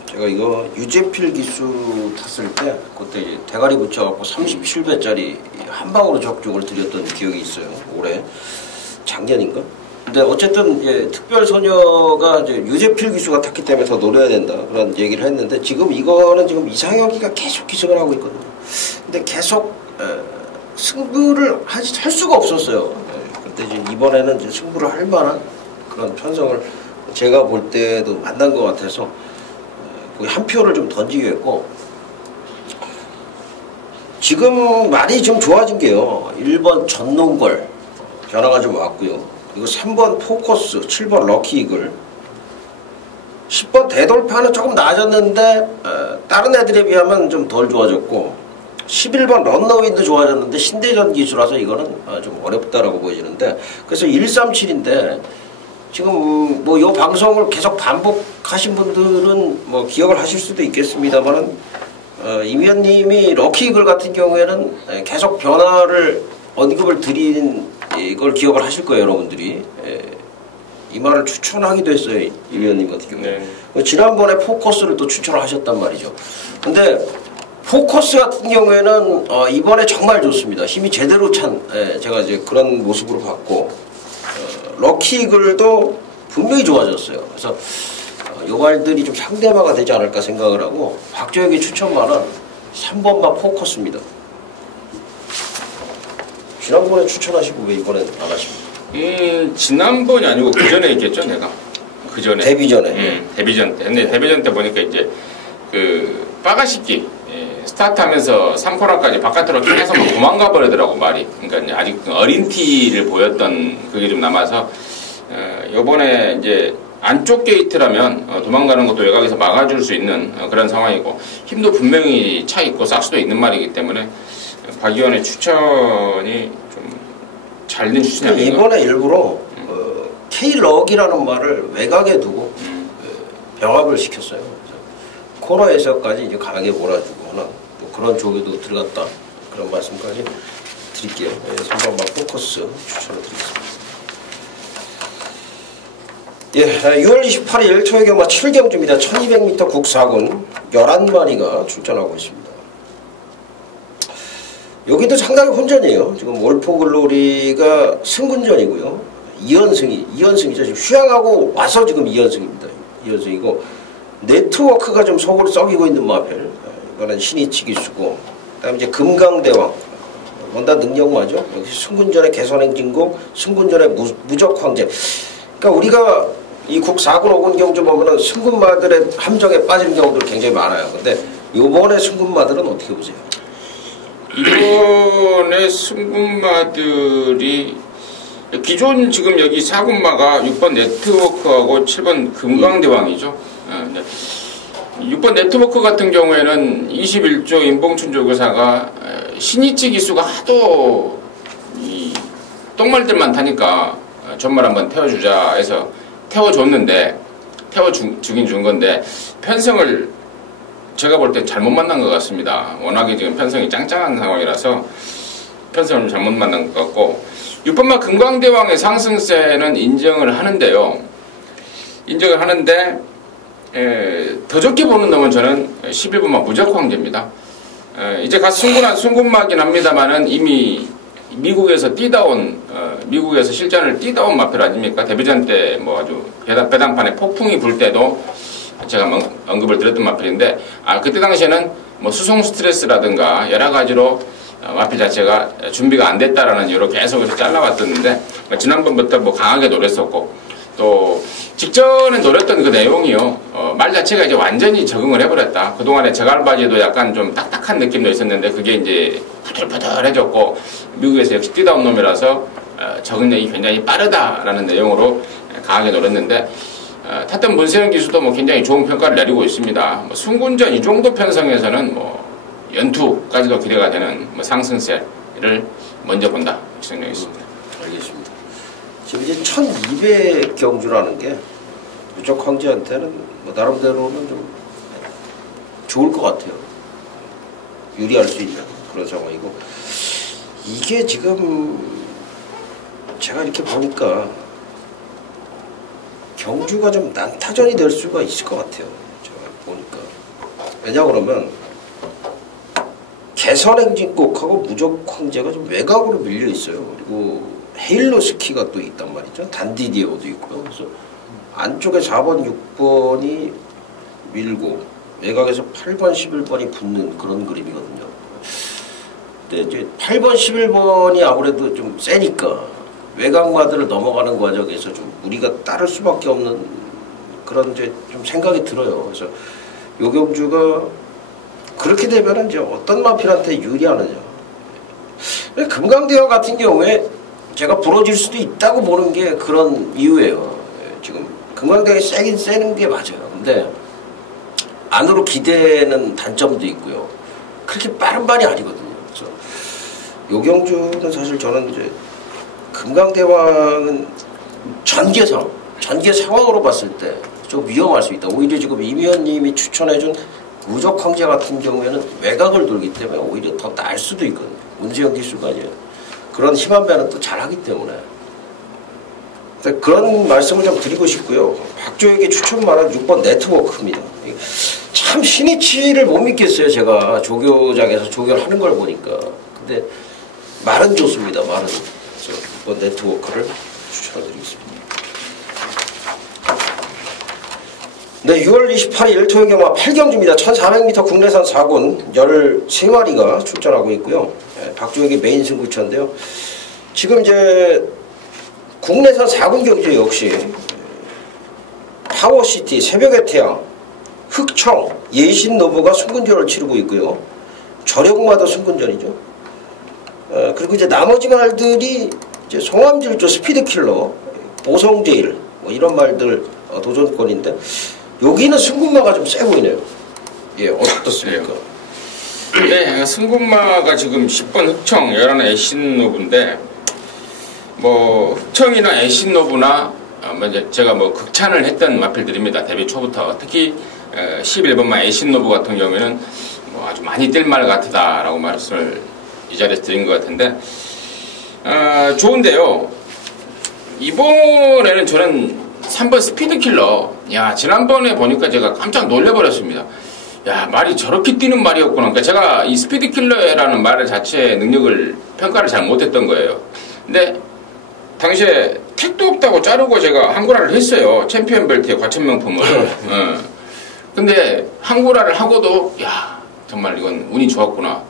제가 이거 유재필 기수 탔을 때 그때 이제 대가리 붙여갖고 37배짜리 한 방으로 적중을 드렸던 기억이 있어요. 올해 작년인가? 근데 어쨌든 특별소녀가 이제 유재필 기수가 탔기 때문에 더 노려야 된다 그런 얘기를 했는데 지금 이거는 지금 이상혁이가 계속 기승을 하고 있거든요. 근데 계속 승부를 할 수가 없었어요. 근데 이제 이번에는 이제 승부를 할 만한 그런 편성을 제가 볼 때도 만난 것 같아서 거의 한 표를 좀 던지겠고 지금 많이 좀 좋아진 게요. 1번 전농걸 변화가 좀 왔고요. 그리고 3번 포커스, 7번 럭키이글, 10번 대돌파는 조금 나아졌는데 다른 애들에 비하면 좀 덜 좋아졌고, 11번 런너윈도 좋아졌는데 신대전 기수라서 이거는 좀 어렵다라고 보여지는데, 그래서 137인데 지금 뭐 이 방송을 계속 반복하신 분들은 뭐 기억을 하실 수도 있겠습니다만은 임 위원님이 럭키이글 같은 경우에는 계속 변화를 언급을 드린 걸 기억을 하실 거예요, 여러분들이. 이 말을 추천하기도 했어요, 임 위원님 같은 경우에. 네. 지난번에 포커스를 또 추천을 하셨단 말이죠. 근데 포커스 같은 경우에는 이번에 정말 좋습니다. 힘이 제대로 찬, 제가 이제 그런 모습으로 봤고, 럭키이글도 분명히 좋아졌어요. 그래서 요 말들이 좀 상대화가 되지 않을까 생각을 하고, 박조혁의 추천만은 3번만 포커스입니다. 지난번에 추천하시고 왜 이번엔 안 하십니까? 지난번이 아니고 그 전에 있겠죠, 내가. 그 전에. 데뷔 전에. 데뷔전 때. 근데 데뷔전 때 보니까 이제 그 빠가시기 스타트하면서 3코너까지 바깥으로 계속 막 도망가 버리더라고, 말이. 그러니까 이제 아직 어린 티를 보였던 그게 좀 남아서 요번에 이제 안쪽 게이트라면 도망가는 것도 외곽에서 막아줄 수 있는 그런 상황이고, 힘도 분명히 차 있고 싹수도 있는 말이기 때문에 박 의원의 추천이 좀 잘된 추천이 아닌가. 이번에 일부러 K럭이라는 말을 외곽에 두고 병합을 시켰어요. 코너에서까지 이제 강하게 몰아주고 하는 또 그런 조교도 들어갔다, 그런 말씀까지 드릴게요. 3번만 포커스 추천을 드리겠습니다. 예, 6월 28일 토요경마 7경주입니다. 1200m 국사군 11마리가 출전하고 있습니다. 여기도 상당히 혼전이에요. 지금 월포글로리가 승군전이고요. 2연승이죠. 지금 휴양하고 와서 지금 2연승입니다. 2연승이고, 네트워크가 좀 속을 썩이고 있는 마펠. 이거는 신이치기수고, 그 다음에 이제 금강대왕. 원다 능력마죠. 여기 승군전의 개선행진곡, 승군전의 무적황제. 그러니까 우리가 이 국사군 5군 경주 보면은 승군마들의 함정에 빠지는 경우들 굉장히 많아요. 근데 요번에 승군마들은 어떻게 보세요? 이번에 승군마들이 기존 지금 여기 4군마가 6번 네트워크하고 7번 금강대왕이죠. 6번 네트워크 같은 경우에는 21조 임봉춘 조교사가 신이치 기수가 하도 이 똥말들만 타니까 전말 한번 태워주자 해서 태워줬는데, 태워주긴 준 건데 편성을 제가 볼 때 잘못 만난 것 같습니다. 워낙에 지금 편성이 짱짱한 상황이라서 편성을 잘못 만난 것 같고, 6번마 금강대왕의 상승세는 인정을 하는데요. 인정을 하는데 더 좋게 보는 놈은 저는 11번마 무적황제입니다. 이제 갓 순군마긴 합니다만은 이미 미국에서 뛰다온 미국에서 실전을 뛰다온 마필 아닙니까? 데뷔전 때 뭐 아주 배당판에 폭풍이 불 때도 제가 언급을 드렸던 마필인데, 그때 당시에는 뭐 수송 스트레스라든가 여러 가지로 마필 자체가 준비가 안 됐다라는 이유로 계속해서 잘라왔었는데, 지난번부터 뭐 강하게 노렸었고, 또 직전에 노렸던 그 내용이요, 말 자체가 이제 완전히 적응을 해버렸다. 그동안에 제갈바지도 약간 좀 딱딱한 느낌도 있었는데 그게 이제 푸들푸들해졌고, 미국에서 역시 뛰다온 놈이라서 적응력이 굉장히 빠르다라는 내용으로 강하게 노렸는데, 탔던 문세영 기수도 뭐 굉장히 좋은 평가를 내리고 있습니다. 뭐 승군전 이 정도 편성에서는 뭐 연투까지도 기대가 되는 뭐 상승세를 먼저 본다 생각했습니다. 알겠습니다. 지금 이제 1200 경주라는 게 무적 황제한테는 뭐 나름대로는 좀 좋을 것 같아요. 유리할 수 있는 그런 상황이고, 이게 지금 제가 이렇게 보니까 경주가 좀 난타전이 될 수가 있을 것 같아요. 제가 보니까. 왜냐 그러면 개선행진곡하고 무적황제가 좀 외곽으로 밀려 있어요. 그리고 헤일로 스키가 또 있단 말이죠. 단디디오도 있고요. 그래서 안쪽에 4번, 6번이 밀고 외곽에서 8번, 11번이 붙는 그런 그림이거든요. 근데 이제 8번, 11번이 아무래도 좀 세니까 외곽마들을 넘어가는 과정에서 좀 무리가 따를 수밖에 없는 그런 이제 좀 생각이 들어요. 그래서 요 경주가 그렇게 되면 이제 어떤 마필한테 유리하느냐. 금강대와 같은 경우에 제가 부러질 수도 있다고 보는 게 그런 이유예요. 지금 금강대가 세긴 세는 게 맞아요. 근데 안으로 기대는 단점도 있고요. 그렇게 빠른 발이 아니거든요. 그래서 요경주는 사실 저는 이제 금강대왕은 전개 상황으로 봤을 때 좀 위험할 수 있다. 오히려 지금 임 의원님이 추천해준 무적 황제 같은 경우에는 외곽을 돌기 때문에 오히려 더 나을 수도 있거든요. 문재영 기수가 이제 그런 심한 배는 또 잘하기 때문에 그런 말씀을 좀 드리고 싶고요. 박조혁의 추천만한 6번 네트워크입니다. 참 신이치를 못 믿겠어요. 제가 조교장에서 조교를 하는 걸 보니까. 근데 말은 좋습니다. 말은. 그래서 6번 네트워크를 추천드리겠습니다. 네, 6월 28일 토요경마 8경주입니다. 1400m 국내산 4군 13마리가 출전하고 있고요. 박조혁의 메인 승부처인데요. 지금 이제 국내산 4군 경주 역시 파워시티, 새벽의 태양, 흑청, 예신노브가 승군전을 치르고 있고요. 저력마도 승군전이죠. 그리고 이제 나머지 말들이 이제 성암질조, 스피드킬러, 보성제일 뭐 이런 말들 도전권인데 여기는 승군마가 좀 세 보이네요. 예, 어떻습니까? 네, 승군마가 지금 10번 흑청, 11의 애신노브인데 뭐 흑청이나 애신노브나 제가 뭐 극찬을 했던 마필들입니다. 데뷔 초부터. 특히 11번마 애신노브 같은 경우에는 뭐 아주 많이 뛸 말 같다라고 말씀을 이 자리에서 드린 것 같은데 좋은데요. 이번에는 저는 3번 스피드킬러, 야, 지난번에 보니까 제가 깜짝 놀래버렸습니다. 야, 말이 저렇게 뛰는 말이었구나. 그러니까 제가 이 스피드킬러라는 말의 자체의 능력을 평가를 잘 못했던 거예요. 근데 당시에 택도 없다고 자르고 제가 한구라를 했어요. 챔피언 벨트의 과천명품을. 근데 한구라를 하고도 야, 정말 이건 운이 좋았구나.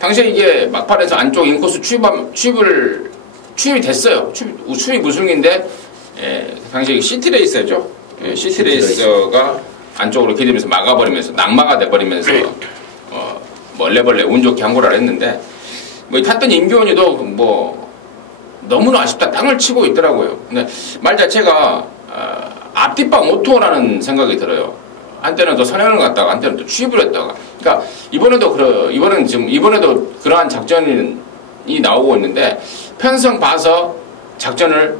당시에 이게 막판에서 안쪽 인코스 추입이 됐어요. 추입 우승인데 당시 시티레이서죠. 시티레이서가 안쪽으로 기대면서 막아버리면서 낙마가 돼버리면서 멀레벌레 운 좋게 한구라를 했는데 뭐 탔던 임교원이도 뭐 너무나 아쉽다 땅을 치고 있더라고요. 근데 말 자체가 앞뒷방 오토라는 생각이 들어요. 한때는 또 선행을 갔다가 한때는 또 추입을 했다가. 그러니까 이번에도 그러한 작전이 나오고 있는데 편성 봐서 작전을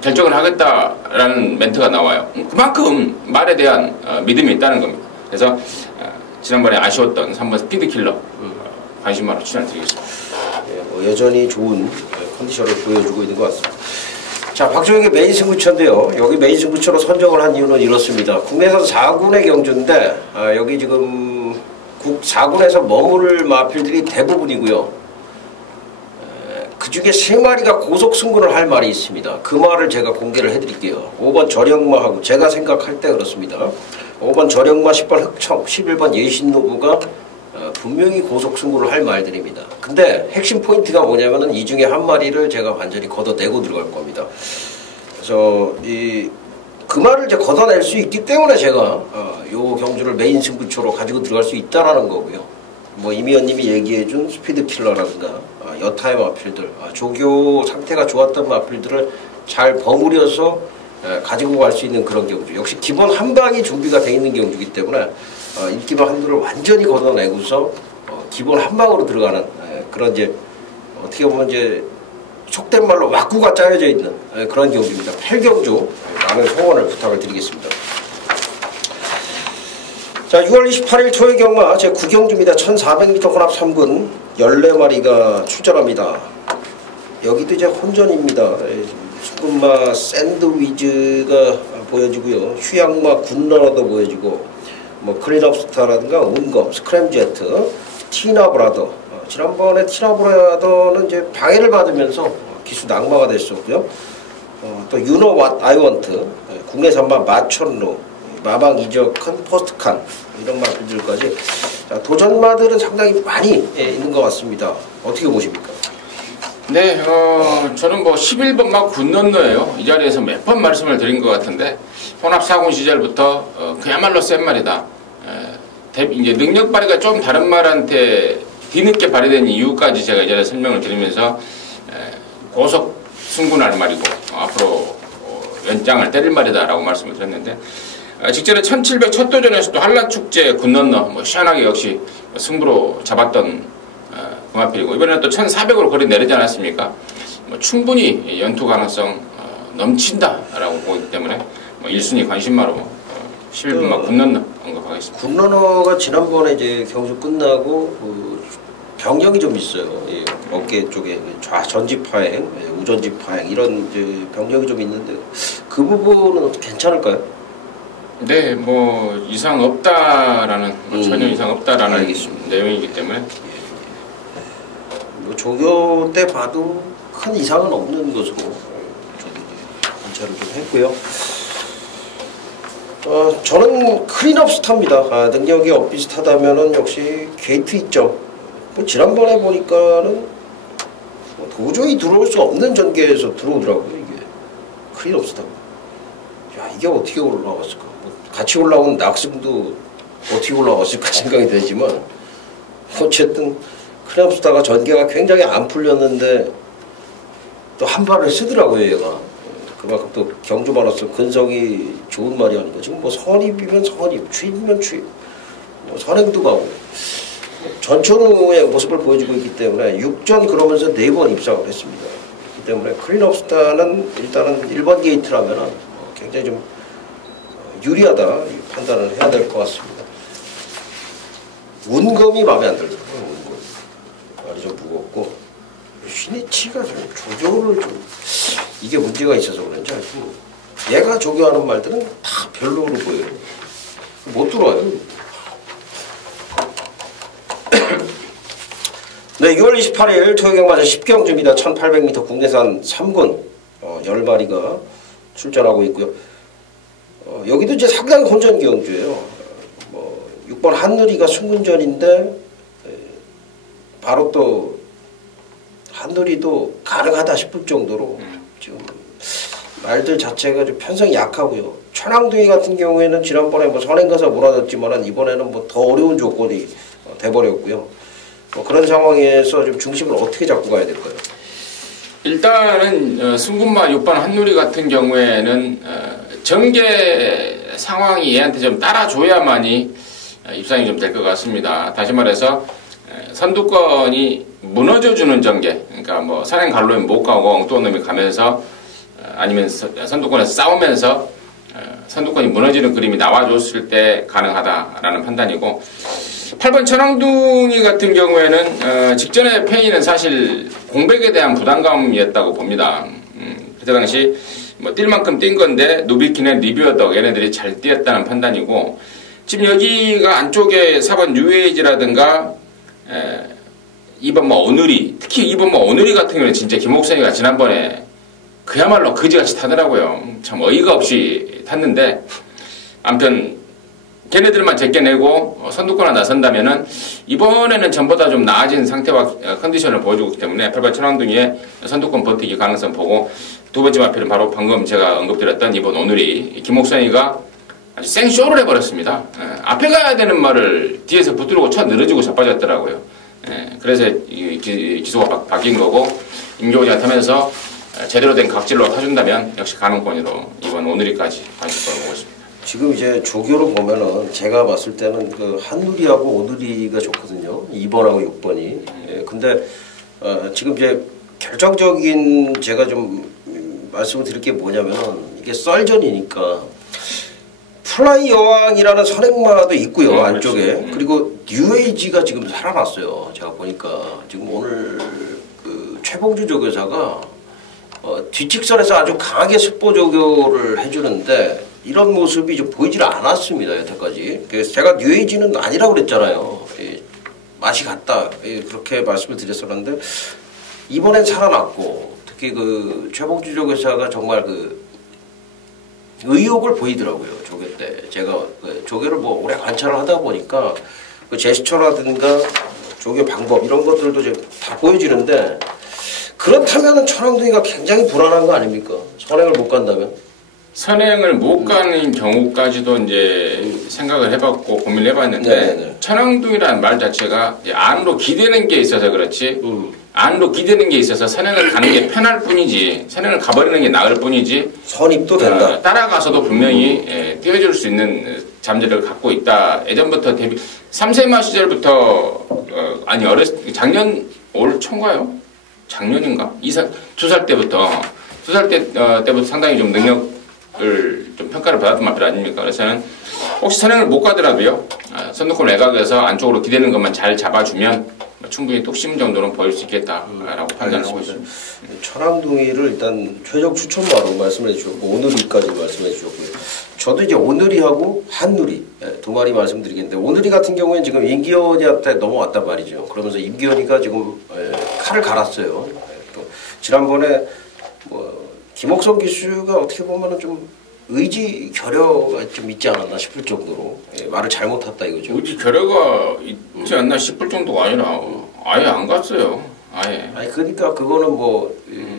결정을 하겠다라는 멘트가 나와요. 그만큼 말에 대한 믿음이 있다는 겁니다. 그래서 지난번에 아쉬웠던 3번 스피드킬러 관심만으로 추천드리겠습니다. 네, 뭐 여전히 좋은 컨디션을 보여주고 있는 것 같습니다. 자, 박조혁의 메인 승부처인데요. 여기 메인 승부처로 선정을 한 이유는 이렇습니다. 국내에서 4군의 경주인데 여기 지금 4군에서 머무를 마필들이 대부분이고요. 그 중에 3마리가 고속 승부를 할 말이 있습니다. 그 말을 제가 공개를 해드릴게요. 5번 저력마하고 제가 생각할 때 그렇습니다. 5번 저력마, 10번 흑청, 11번 예신노브가 분명히 고속 승부를 할 말들입니다. 근데 핵심 포인트가 뭐냐면은 이 중에 한 마리를 제가 완전히 걷어내고 들어갈 겁니다. 그래서 그 말을 이제 걷어낼 수 있기 때문에 제가 요 경주를 메인 승부처로 가지고 들어갈 수 있다라는 거고요. 뭐 임 의원님이 얘기해준 스피드킬러라든가 여타의 마필들, 조교 상태가 좋았던 마필들을 잘 버무려서 가지고 갈 수 있는 그런 경주. 역시 기본 한 방이 준비가 되어 있는 경주이기 때문에 인기방 한두를 완전히 걷어내고서 기본 한 방으로 들어가는 그런 이제 어떻게 보면 이제 속된 말로 왁구가 짜여져 있는 그런 경주입니다. 8경주 많은 성원을 부탁을 드리겠습니다. 자, 6월 28일 토요경마 제9경주입니다. 1400m 혼합 3군 14마리가 출전합니다. 여기도 이제 혼전입니다. 승군마 샌드위즈가 보여지고요. 휴양마 굿러너도 보여지고 뭐 클린업스타라든가 운검, 스크램제트, 티나브라더. 지난번에 티나브라더는 이제 방해를 받으면서 기수 낙마가 됐었고요. 또 유노 왓 아이원트, 국내산마 마천루, 마방 이적한 포스트칸 이런 마들까지 도전마들은 상당히 많이 있는 것 같습니다. 어떻게 보십니까? 네, 저는 뭐 11번마 굿런너예요. 이 자리에서 몇 번 말씀을 드린 것 같은데 혼합 4군 시절부터 그야말로 센 말이다. 이제 능력 발휘가 좀 다른 말한테 뒤늦게 발휘된 이유까지 제가 이전에 설명을 드리면서 고속 승군할 말이고 앞으로 연장을 때릴 말이다라고 말씀을 드렸는데 직전에 1700 첫 도전에서도 한라축제 군 건너 뭐 시원하게 역시 승부로 잡았던 금화필이고 이번에는 또 1400으로 거리 내리지 않았습니까? 뭐 충분히 연투 가능성 넘친다라고 보기 때문에 뭐 1순위 관심마로 11분만 군 건너 언급하겠습니다. 군 건너가 지난번에 이제 경주 끝나고 그 병력이 좀 있어요. 예, 어깨 쪽에 좌전지파행, 우전지파행 이런 이제 병력이 좀 있는데 그 부분은 괜찮을까요? 네, 뭐 이상 없다라는 전혀 이상 없다라는 알겠습니다. 내용이기 때문에 뭐 조교 때 봐도 큰 이상은 없는 것으로 관찰을 좀 했고요. 저는 클린업 스타입니다. 능력이 엇비슷하다면은 역시 게이트 있죠. 뭐 지난번에 보니까는 뭐 도저히 들어올 수 없는 전개에서 들어오더라고요. 이게 클린업 스타. 야, 이게 어떻게 올라왔을까? 뭐 같이 올라온 낙승도 어떻게 올라왔을까 생각이 되지만 어쨌든 클린업 스타가 전개가 굉장히 안 풀렸는데 또 한 발을 쓰더라고요, 얘가. 그만큼 또 경주마라서 근성이 좋은 말이 아닌가. 지금 뭐 선입이면 선입, 추입이면 추입, 뭐 선행도 가고 전천후의 모습을 보여주고 있기 때문에 6전 그러면서 4번 입상을 했습니다. 그렇기 때문에 클린업 스타는 일단은 1번 게이트라면 굉장히 좀 유리하다 판단을 해야 될 것 같습니다. 운검이 마음에 안 들더라고요. 운검. 말이 좀 무겁고 휘니치가 좀 조교를 좀 이게 문제가 있어서 그런지 알고 얘가 조교하는 말들은 다 별로로 보여요. 못 들어와요. 네, 6월 28일 토요경마저 10경주입니다. 1800m 국내산 3군 10마리가 출전하고 있고요. 여기도 이제 상당히 혼전 경주예요. 6번 한누리가 승군전인데 바로 또 한누리도 가능하다 싶을 정도로 지금 말들 자체가 좀 편성이 약하고요. 천왕둥이 같은 경우에는 지난번에 뭐 선행가서 몰아졌지만 이번에는 뭐 더 어려운 조건이 돼버렸고요. 그런 상황에서 좀 중심을 어떻게 잡고 가야 될까요? 일단은 승군마 6번 한누리 같은 경우에는 전개 상황이 얘한테 좀 따라줘야만이 입상이 좀 될 것 같습니다. 다시 말해서 선두권이 무너져주는 전개, 그러니까 뭐 선행 갈로엔 못 가고 엉뚱한 놈이 가면서 아니면 선두권에서 싸우면서 선두권이 무너지는 그림이 나와줬을 때 가능하다라는 판단이고 8번 천왕둥이 같은 경우에는 직전에 페이는 사실 공백에 대한 부담감이었다고 봅니다. 그때 당시 뭐 뛸 만큼 뛴 건데 누비킨의 리뷰어덕 얘네들이 잘 뛰었다는 판단이고 지금 여기가 안쪽에 4번 뉴에이지라든가 2번 뭐 오누리, 특히 2번 뭐 오누리 같은 경우는 진짜 김옥선이가 지난번에 그야말로 거지같이 타더라고요. 참 어이가 없이 탔는데 아무튼 걔네들만 제껴내고 선두권에 나선다면은 이번에는 전보다 좀 나아진 상태와 컨디션을 보여주고 있기 때문에 8번 천왕둥이의 선두권 버티기 가능성 보고 두 번째 마필은 바로 방금 제가 언급드렸던 2번 오누리 김옥선이가 아주 생쇼를 해버렸습니다. 앞에 가야 되는 말을 뒤에서 붙들고 쳐 늘어지고 자빠졌더라고요. 그래서 기소가 바뀐 거고 임교훈이가 타면서 제대로 된 각질로 타준다면 역시 가능권으로 이번 오누리까지 가실 거라고 보고 있습니다. 지금 이제 조교로 보면은 제가 봤을 때는 그 한누리하고 오누리가 좋거든요. 2번하고 6번이. 근데 지금 이제 결정적인 제가 좀 말씀을 드릴 게 뭐냐면은 이게 썰전이니까 플라이 여왕이라는 선행마도 있고요. 안쪽에. 그리고 뉴에이지가 지금 살아났어요. 제가 보니까 지금 오늘 그 최봉주 조교사가 뒷직선에서 아주 강하게 습보 조교를 해주는데 이런 모습이 좀 보이질 않았습니다. 여태까지. 그래서 제가 뉴에이지는 아니라고 그랬잖아요. 맛이 같다. 그렇게 말씀을 드렸었는데 이번엔 살아났고 특히 그 최봉주 조교사가 정말 그 의욕을 보이더라고요. 조교 때. 제가 그 조교를 뭐 오래 관찰을 하다 보니까 그 제스처라든가 조교 방법 이런 것들도 이제 다 보여지는데 그렇다면은 천왕둥이가 굉장히 불안한 거 아닙니까? 선행을 못 간다면. 선행을 못 가는 경우까지도 이제 생각을 해봤고 고민을 해봤는데 네네. 천왕둥이라는 말 자체가 안으로 기대는 게 있어서 그렇지 안으로 기대는 게 있어서 선행을 가는 게 편할 뿐이지 선행을 가버리는 게 나을 뿐이지 선입도 된다. 따라가서도 분명히 뛰어줄 수 있는 잠재력을 갖고 있다. 예전부터 3세마 시절부터 아니 작년 올 초인가요? 작년인가? 2살 때부터 2살 때부터 상당히 좀 능력을 좀 평가를 받았던 마필 아닙니까? 그래서 저는 혹시 선행을 못 가더라도요 선두권 외곽에서 안쪽으로 기대는 것만 잘 잡아주면 충분히 뚝심 정도는 보일 수 있겠다라고 판단하고 있습니다. 천왕둥이를 일단 최적 추천바로 말씀해 주셨고 오늘이까지 말씀해 주셨고요. 저도 이제 오늘이하고 한누리 두 마리 말씀드리겠는데 오늘이 같은 경우에는 지금 임기현이한테 넘어왔단 말이죠. 그러면서 임기현이가 지금 칼을 갈았어요. 또 지난번에 뭐 김옥성 기수가 어떻게 보면은 좀 의지 결여가 좀 있지 않았나 싶을 정도로 말을 잘못 탔다 이거죠. 의지 결여가 있지 않나 싶을 정도가 아니라 아예 안 갔어요. 아예. 아니 그러니까 그거는 뭐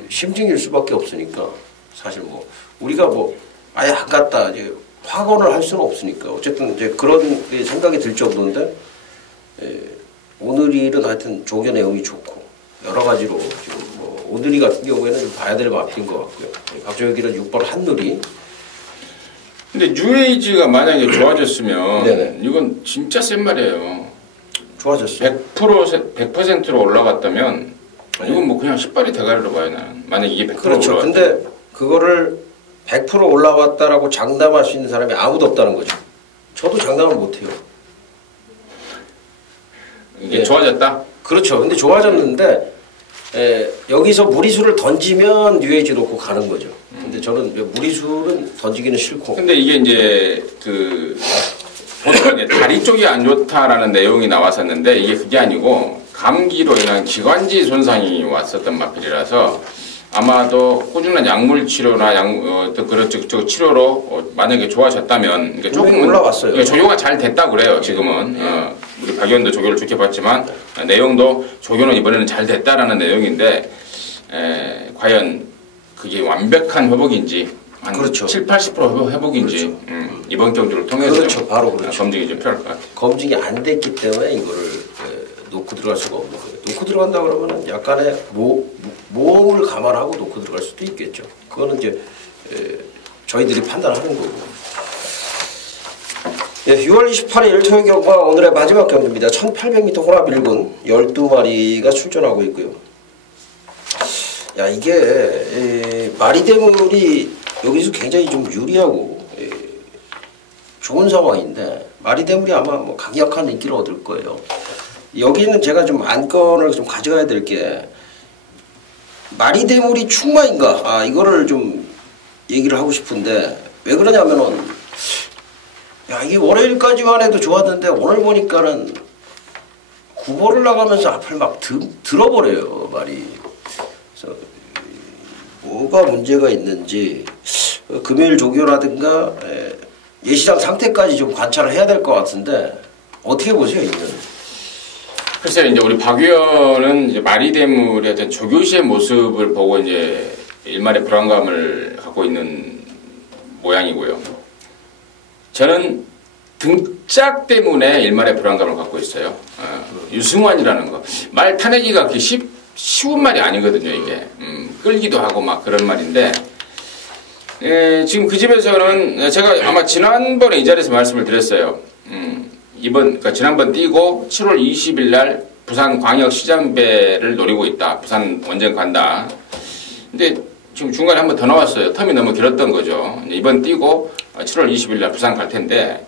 심증일 수밖에 없으니까 사실 뭐 우리가 뭐 아예 안 갔다 이제 확언을 할 수는 없으니까 어쨌든 이제 그런 생각이 들 정도인데 오늘 일은 하여튼 조교 내용이 좋고 여러 가지로 지금 뭐 오늘이 같은 경우에는 좀 봐야 될 마필인 것 같고요. 박정혁이는 6번 한누리. 근데 뉴에이지가 만약에 좋아졌으면 네네. 이건 진짜 센 말이에요. 좋아졌어요. 100%로 올라갔다면 이건 뭐 그냥 신발이 대가리로 봐요 나는. 만약 이게 100% 그렇죠. 올라갔다. 근데 그거를 100% 올라갔다라고 장담할 수 있는 사람이 아무도 없다는 거죠. 저도 장담을 못해요. 이게 좋아졌다? 그렇죠. 근데 좋아졌는데 여기서 무리수를 던지면 뉴에이지 놓고 가는 거죠. 근데 저는 무리수는 던지기는 싫고. 근데 이게 이제 보통 이제 다리 쪽이 안 좋다라는 내용이 나왔었는데 이게 그게 아니고 감기로 인한 기관지 손상이 왔었던 마필이라서 아마도 꾸준한 약물 치료나 그런 치료로 만약에 좋아졌다면 그러니까 조금 올라왔어요. 조교가 잘 됐다 그래요 지금은. 우리 박 의원도 조교를 좋게 봤지만 내용도 조교는 이번에는 잘 됐다라는 내용인데 과연 그게 완벽한 회복인지 한 그렇죠. 7~80% 회복인지 그렇죠. 이번 경주를 통해서 그렇죠. 바로 그렇죠. 검증이 좀 필요할 것 같아요. 검증이 안 됐기 때문에 이거를 놓고 들어갈 수가 없는 거예요. 놓고 들어간다 그러면은 약간의 모험을 감안하고 놓고 들어갈 수도 있겠죠. 그거는 이제 저희들이 판단하는 거고. 6월 28일 토요 경과 오늘의 마지막 경기입니다. 1800m 혼합 1군 12마리가 출전하고 있고요. 야 이게 마리대물이 여기서 굉장히 좀 유리하고 좋은 상황인데 마리대물이 아마 뭐 강력한 인기를 얻을 거예요. 여기는 제가 좀 안건을 좀 가져가야 될 게 마리대물이 충마인가 이거를 좀 얘기를 하고 싶은데 왜 그러냐면은 야 이게 월요일까지만 해도 좋았는데 오늘 보니까는 구보를 나가면서 앞을 막 들어버려요 말이. 그래서 뭐가 문제가 있는지 금요일 조교라든가 예시장 상태까지 좀 관찰을 해야 될 것 같은데 어떻게 보세요 이거는? 글쎄 이제 우리 박 의원은 이제 마리대물의 어떤 조교시의 모습을 보고 이제 일말의 불안감을 갖고 있는 모양이고요. 저는 등짝 때문에 일말의 불안감을 갖고 있어요. 유승환이라는 거. 말 타내기가 그렇게 쉬운 말이 아니거든요, 이게. 끌기도 하고 막 그런 말인데, 지금 그 집에서는 제가 아마 지난번에 이 자리에서 말씀을 드렸어요. 그러니까 지난번 뛰고 7월 20일 날 부산 광역시장배를 노리고 있다. 부산 원정 간다. 근데 지금 중간에 한 번 더 나왔어요. 텀이 너무 길었던 거죠. 이번 뛰고 7월 20일 날 부산 갈 텐데,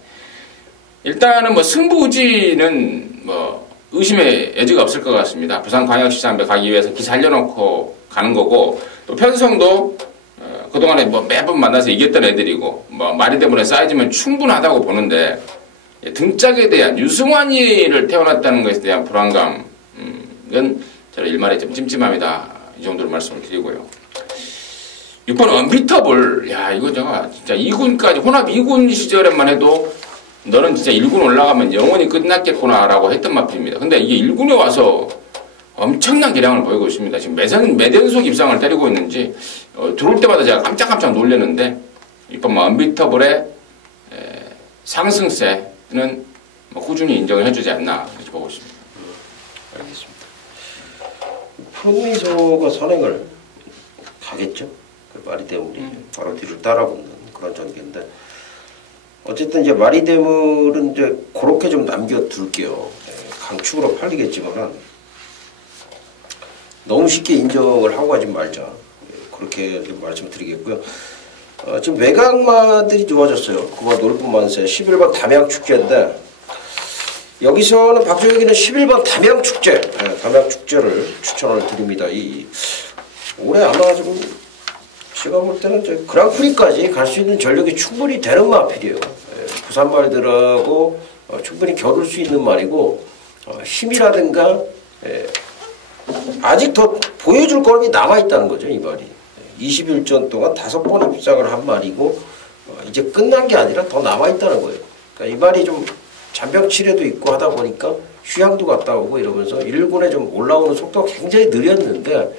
일단은 뭐 승부지는 뭐 의심의 여지가 없을 것 같습니다. 부산 광역시장배 가기 위해서 기 살려놓고 가는 거고, 또 편성도 그동안에 뭐 매번 만나서 이겼던 애들이고, 뭐 마리대물의 사이즈면 충분하다고 보는데, 등짝에 대한 유승환이를 태어났다는 것에 대한 불안감은 저는 일말에 좀 찜찜합니다. 이 정도로 말씀을 드리고요. 6번 언비터블, 야 이거 제가 진짜 2군까지 혼합 2군 시절에만 해도 너는 진짜 1군 올라가면 영원히 끝났겠구나 라고 했던 마필입니다. 근데 이게 1군에 와서 엄청난 기량을 보이고 있습니다. 지금 몇 연속 입상을 때리고 있는지 들어올 때마다 제가 깜짝깜짝 놀랐는데 이번 언비터블의 상승세는 뭐 꾸준히 인정을 해주지 않나 이렇게 보고 있습니다. 알겠습니다. 프로미소가 선행을 가겠죠. 그 마리데물이 바로 뒤를 따라붙는 그런 전개인데 어쨌든 이제 마리데물은 이제 그렇게 좀 남겨둘게요. 강축으로 팔리겠지만 너무 쉽게 인정을 하고 가지 말자. 그렇게 좀 말씀드리겠고요. 지금 매각마들이 좋아졌어요. 그거 놀부 만세 11번 담양축제인데 여기서는 박종혁이는 11번 담양축제, 담양축제를 추천을 드립니다. 올해 아마 좀 제가 볼 때는 이제 그랑프리까지 갈 수 있는 전력이 충분히 되는 마필이에요. 부산 말들하고 충분히 겨룰 수 있는 말이고 힘이라든가 아직 더 보여줄 거름이 남아있다는 거죠. 이 말이 21전 동안 5번 입상을 한 말이고 이제 끝난 게 아니라 더 남아있다는 거예요. 그러니까 이 말이 좀 잔병치레도 있고 하다 보니까 휴양도 갔다 오고 이러면서 1군에 좀 올라오는 속도가 굉장히 느렸는데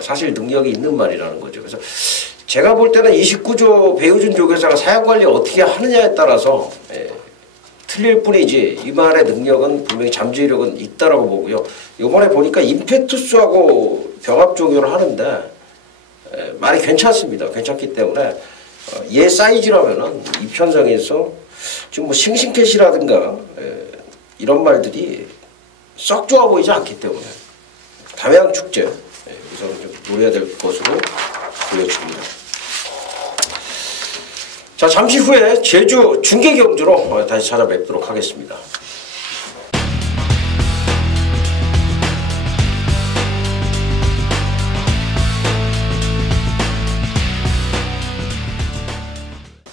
사실 능력이 있는 말이라는 거죠. 그래서 제가 볼 때는 29조 배우준 조교사가 사양관리 어떻게 하느냐에 따라서 틀릴 뿐이지 이 말의 능력은 분명히 잠재력은 있다라고 보고요. 이번에 보니까 임페투스하고 병합 조교를 하는데 말이 괜찮습니다. 괜찮기 때문에 얘 사이즈라면은 이 편성에서 지금 뭐 싱싱캣이라든가 이런 말들이 썩 좋아 보이지 않기 때문에 담양축제 여기서는 좀 노려야 될 것으로 보여집니다. 자, 잠시 후에 제주 중계경주로 다시 찾아뵙도록 하겠습니다.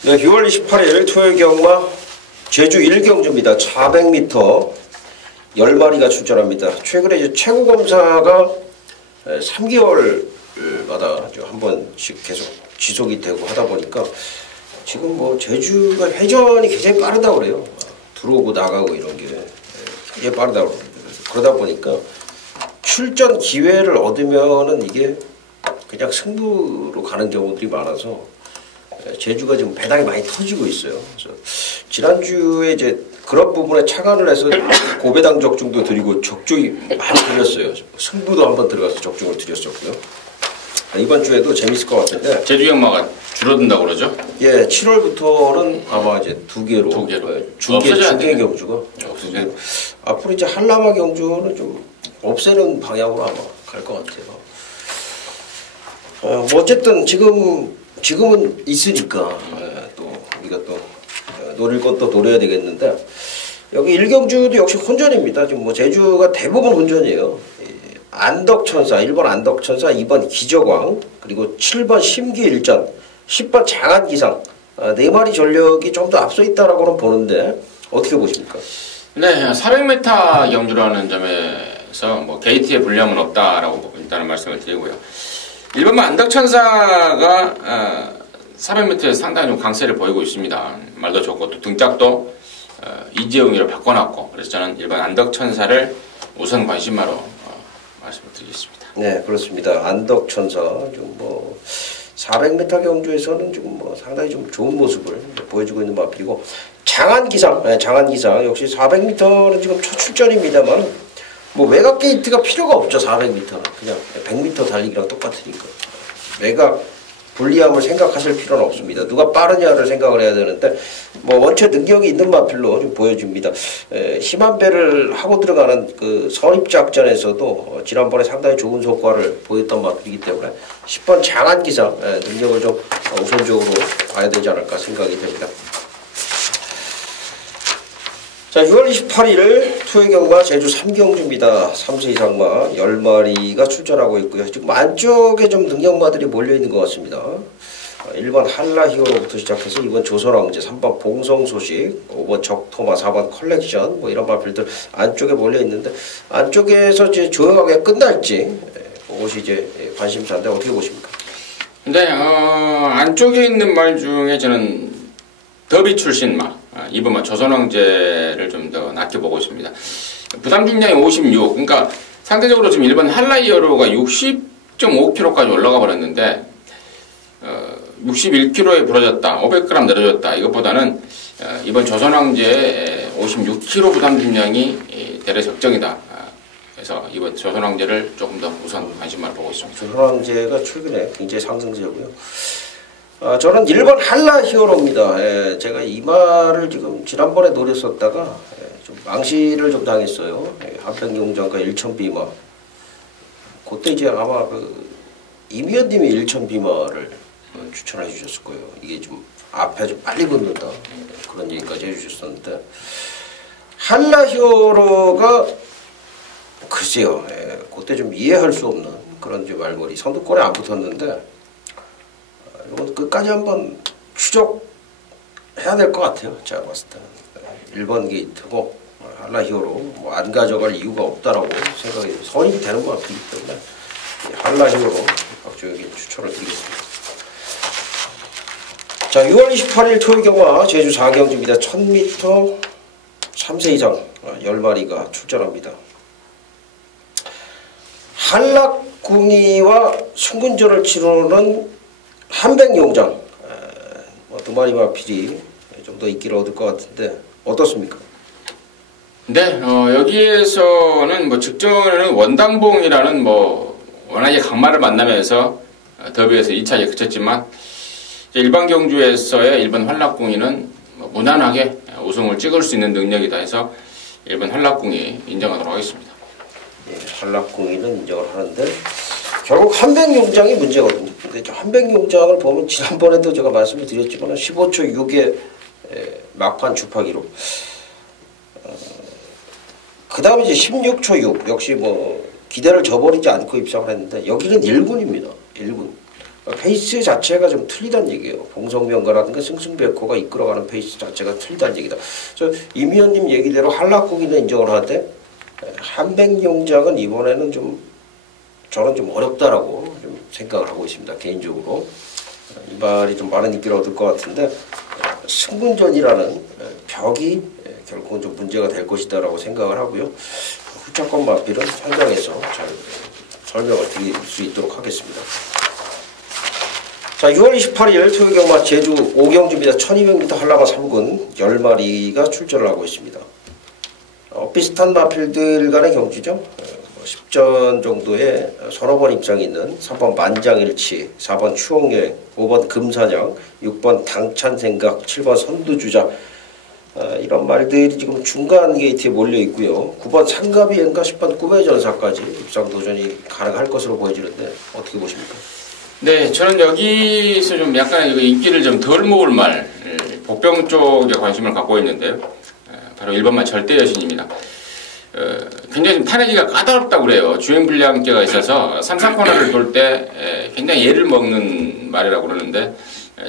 네, 6월 28일 토요일 경마 제주 1경주입니다. 400m 10마리가 출전합니다. 최근에 이제 최고검사가 3개월마다 한 번씩 계속 지속이 되고 하다 보니까 지금 뭐 제주가 회전이 굉장히 빠르다고 그래요. 들어오고 나가고 이런 게 굉장히 빠르다고 그래요. 그러다 보니까 출전 기회를 얻으면은 이게 그냥 승부로 가는 경우들이 많아서 제주가 지금 배당이 많이 터지고 있어요. 그래서 지난주에 이제 그런 부분에 착안을 해서 고배당 적중도 드리고 적중이 많이 드렸어요. 승부도 한번 들어가서 적중을 드렸었고요. 이번 주에도 재밌을 것 같은데 제주 경마가 줄어든다고 그러죠? 예, 7월부터는 아마 이제 두 개로 중계 경주가 없어져요. 앞으로 이제 한라마 경주는 좀 없애는 방향으로 아마 갈 것 같아요. 뭐 어쨌든 지금은 있으니까 또 우리가 또 노릴 것도 노려야 되겠는데 여기 1경주도 역시 혼전입니다. 지금 뭐 제주가 대부분 혼전이에요. 안덕천사 1번 안덕천사 2번 기저광 그리고 7번 심기일전 10번 장안기상 4마리 전력이 좀 더 앞서 있다라고는 보는데 어떻게 보십니까? 네, 400m 경주라는 점에서 뭐 게이트에 불리함은 없다라고 일단은 말씀을 드리고요. 1번만 안덕천사가 400m에서 상당히 좀 강세를 보이고 있습니다. 말도 좋고 또 등짝도 이재용이로 바꿔놨고 그래서 저는 1번 안덕천사를 우선 관심마로 말씀을 드리겠습니다. 네, 그렇습니다. 안덕천사 좀 뭐 400m 경주에서는 지금 뭐 상당히 좀 좋은 모습을 보여주고 있는 마필이고 장안기상, 장안기상 역시 400m는 지금 첫 출전입니다만 뭐 외곽 게이트가 필요가 없죠. 400m는 그냥 100m 달리기랑 똑같으니까 외곽 불리함을 생각하실 필요는 없습니다. 누가 빠르냐를 생각을 해야 되는데 뭐 원체 능력이 있는 마필로 좀 보여줍니다. 심한 배를 하고 들어가는 그 선입작전에서도 지난번에 상당히 좋은 성과를 보였던 마필이기 때문에 10번 장안기상 능력을 좀 우선적으로 봐야 되지 않을까 생각이 됩니다. 자, 6월 28일 토요경마 제주 3경주입니다. 3세 이상마 10마리가 출전하고 있고요. 지금 안쪽에 좀 능력마들이 몰려있는 것 같습니다. 1번 한라히어로부터 시작해서 2번 조선왕제, 3번 봉성소식, 5번 적토마, 4번 컬렉션 뭐 이런 마필들 안쪽에 몰려있는데 안쪽에서 이제 조용하게 끝날지 그것이 이제 관심사인데 어떻게 보십니까? 네, 안쪽에 있는 말 중에 저는 더비 출신 마 2번만 조선왕제를 좀 더 낮게 보고 있습니다. 부담 중량이 56. 그러니까 상대적으로 지금 1번 한라이어로가 60.5kg까지 올라가 버렸는데 61kg에 부러졌다, 500g 늘어졌다. 이것보다는 이번 조선왕제 56kg 부담 중량이 대략 적정이다. 그래서 이번 조선왕제를 조금 더 우선 관심을 보고 있습니다. 조선왕제가 최근에 굉장히 상승세고요. 저는 1번 한라 히어로입니다. 제가 이 말을 지금 지난번에 노렸었다가 좀 망실을 좀 당했어요. 한백용장과 일천비마. 그때 이제 아마 이미연님이 일천비마를 추천해 주셨을 거예요. 이게 좀 앞에 좀 빨리 붙는다 그런 얘기까지 해주셨었는데 한라 히어로가 글쎄요. 그때 좀 이해할 수 없는 그런 좀 말머리 선두권에 안 붙었는데 이건 끝까지 한번 추적해야 될 것 같아요. 제가 봤을 때는 1번 게이트고 한라 히어로 뭐 안 가져갈 이유가 없다라고 생각이 선입이 되는 것 같기 때문에 한라 히어로 박주혁이 추천을 드리겠습니다. 자, 6월 28일 토요경마 제주 4경주입니다. 1000m 3세 이상 10마리가 출전합니다. 한락궁이와 승군전을 치르는 한백용장 두 마리만 필이 좀 더 인기를 얻을 것 같은데 어떻습니까? 네, 여기에서는 뭐 직전에는 원당봉이라는 뭐 워낙에 강마를 만나면서 더비에서 2차에 그쳤지만 일반 경주에서의 일본 한락궁이는 뭐 무난하게 우승을 찍을 수 있는 능력이다 해서 일본 한락궁이 인정하도록 하겠습니다. 예, 한락궁이는 인정을 하는데 결국 한백용장이 문제거든요. 근데 한백용장을 보면 지난번에도 제가 말씀을 드렸지만 15초 6의 막판 주파기로 그 다음에 이제 16초 6 역시 뭐 기대를 저버리지 않고 입상을 했는데 여기는 1군입니다. 1군. 페이스 자체가 좀 틀리다는 얘기예요. 봉성명가라든가 승승백호가 이끌어가는 페이스 자체가 틀리다는 얘기다. 그래서 이미연님 얘기대로 한락궁이는 인정을 하는데 한백용장은 이번에는 좀 저는 좀 어렵다라고 좀 생각을 하고 있습니다. 개인적으로. 이 말이 좀 많은 인기를 얻을 것 같은데 승군전이라는 벽이 결국은 좀 문제가 될 것이다라고 생각을 하고요. 후차권 마필은 현장에서 잘 설명을 드릴 수 있도록 하겠습니다. 자, 6월 28일 토요경마 제주 5경주입니다. 1200m 한라마 3군 10마리가 출전을 하고 있습니다. 비슷한 마필들 간의 경주죠. 10전 정도의 서너 번 입장이 있는 3번 만장일치, 4번 추억여행, 5번 금사냥, 6번 당찬생각, 7번 선두주자 이런 말들이 지금 중간 게이트에 몰려 있고요. 9번 상갑이행가 10번 꿈의 전사까지 입상 도전이 가능할 것으로 보여지는데 어떻게 보십니까? 네, 저는 여기서 좀 약간 인기를 좀 덜 모을 말 복병 쪽에 관심을 갖고 있는데요. 바로 1번만 절대여신입니다. 굉장히 좀 타내기가 까다롭다고 그래요. 주행불량계가 있어서 3, 4코너를 돌 때 굉장히 예를 먹는 말이라고 그러는데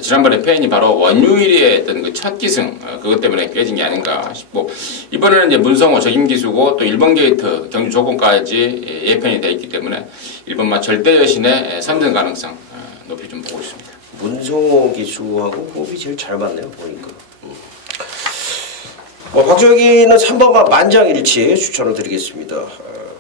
지난번에 페인이 바로 원유일이의 했던 그 첫 기승 그것 때문에 깨진 게 아닌가 싶고 이번에는 이제 문성호 적임기수고 또 1번 게이트 경주 조건까지 예편이 되어 있기 때문에 1번만 절대여신의 선등 가능성 높이 좀 보고 있습니다. 문성호 기수하고 호흡이 제일 잘 맞네요. 보니까. 박주혁이는 3번만 만장일치 추천을 드리겠습니다.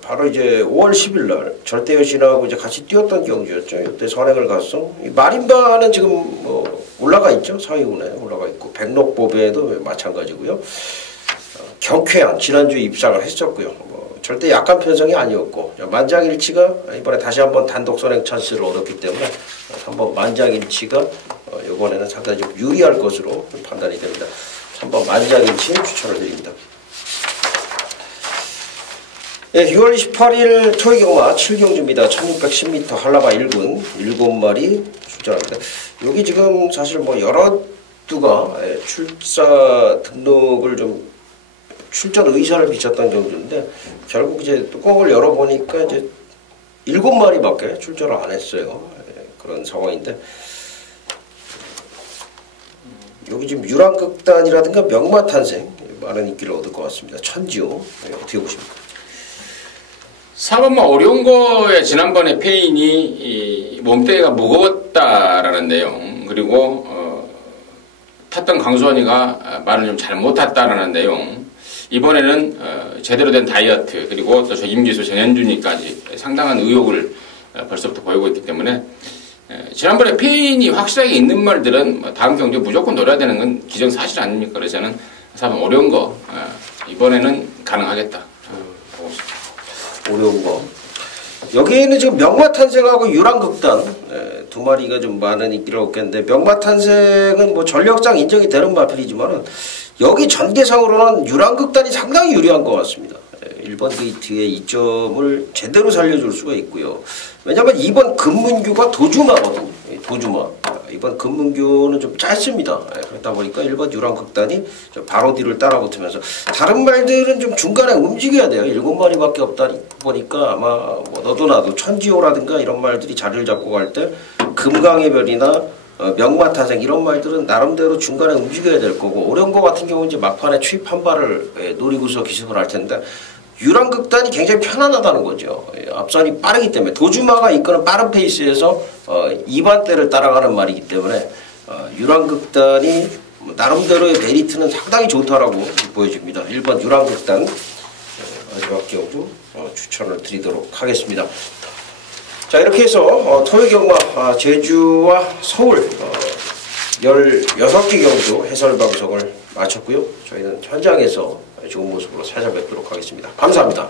바로 이제 5월 10일 날 절대여신하고 이제 같이 뛰었던 경주였죠. 이때 선행을 갔어. 마린바는 지금 뭐 올라가 있죠. 상위군에 올라가 있고 백록보배도 마찬가지고요. 경쾌한 지난주에 입상을 했었고요. 뭐 절대 약한 편성이 아니었고 만장일치가 이번에 다시 한번 단독 선행 찬스를 얻었기 때문에 3번 만장일치가 이번에는 상당히 좀 유리할 것으로 판단이 됩니다. 3번 만장일치 추천을 드립니다. 네, 6월 28일 토요경마 7경주입니다. 1610m 한라마 1군 7마리 출전합니다. 여기 지금 사실 뭐 여러 두가 출사 등록을 좀 출전 의사를 비쳤던 경주인데 결국 이제 뚜껑을 열어보니까 이제 7마리밖에 출전을 안 했어요. 그런 상황인데 여기 지금 유랑극단이라든가 명마탄생 많은 인기를 얻을 것 같습니다. 천지호 어떻게 보십니까? 4번만 어려운 거에 지난번에 페인이 몸뚱이가 무거웠다라는 내용 그리고 탔던 강수원이가 말을 좀 잘 못 탔다라는 내용 이번에는 제대로 된 다이어트 그리고 또 적임기수 정현준이까지 상당한 의욕을 벌써부터 보이고 있기 때문에 지난번에 핀이 확실하게 있는 말들은 뭐 다음 경주 무조건 노려야 되는 건 기정사실 아닙니까? 그래서 저는 사실 어려운 거 이번에는 가능하겠다. 어려운 거. 여기에는 지금 명마탄생하고 유랑극단 두 마리가 좀 많은 인기를 얻겠는데, 명마탄생은 뭐 전력장 인정이 되는 마필이지만은 여기 전개상으로는 유랑극단이 상당히 유리한 것 같습니다. 1번 게이트의 이점을 제대로 살려줄 수가 있고요. 왜냐하면 2번 금문규가 도주마거든요. 도주마. 이번 금문교는 좀 짧습니다. 그렇다 보니까 1번 유랑극단이 바로 뒤를 따라붙으면서, 다른 말들은 좀 중간에 움직여야 돼요. 7마리밖에 없다 보니까 아마 뭐 너도 나도 천지호라든가 이런 말들이 자리를 잡고 갈 때 금강의 별이나 명마탄생 이런 말들은 나름대로 중간에 움직여야 될 거고, 어려운 거 같은 경우는 이제 막판에 추입 한 발을 노리고서 기습을 할 텐데, 유랑극단이 굉장히 편안하다는 거죠. 앞선이 빠르기 때문에, 도주마가 이끄는 빠른 페이스에서 2반대를 따라가는 말이기 때문에 유랑극단이 나름대로의 메리트는 상당히 좋다라고 보여집니다. 1번 유랑극단 마지막 경주 추천을 드리도록 하겠습니다. 자, 이렇게 해서 토요경마 제주와 서울 16개 경주 해설 방송을 마쳤고요. 저희는 현장에서 좋은 모습으로 찾아뵙도록 하겠습니다. 감사합니다.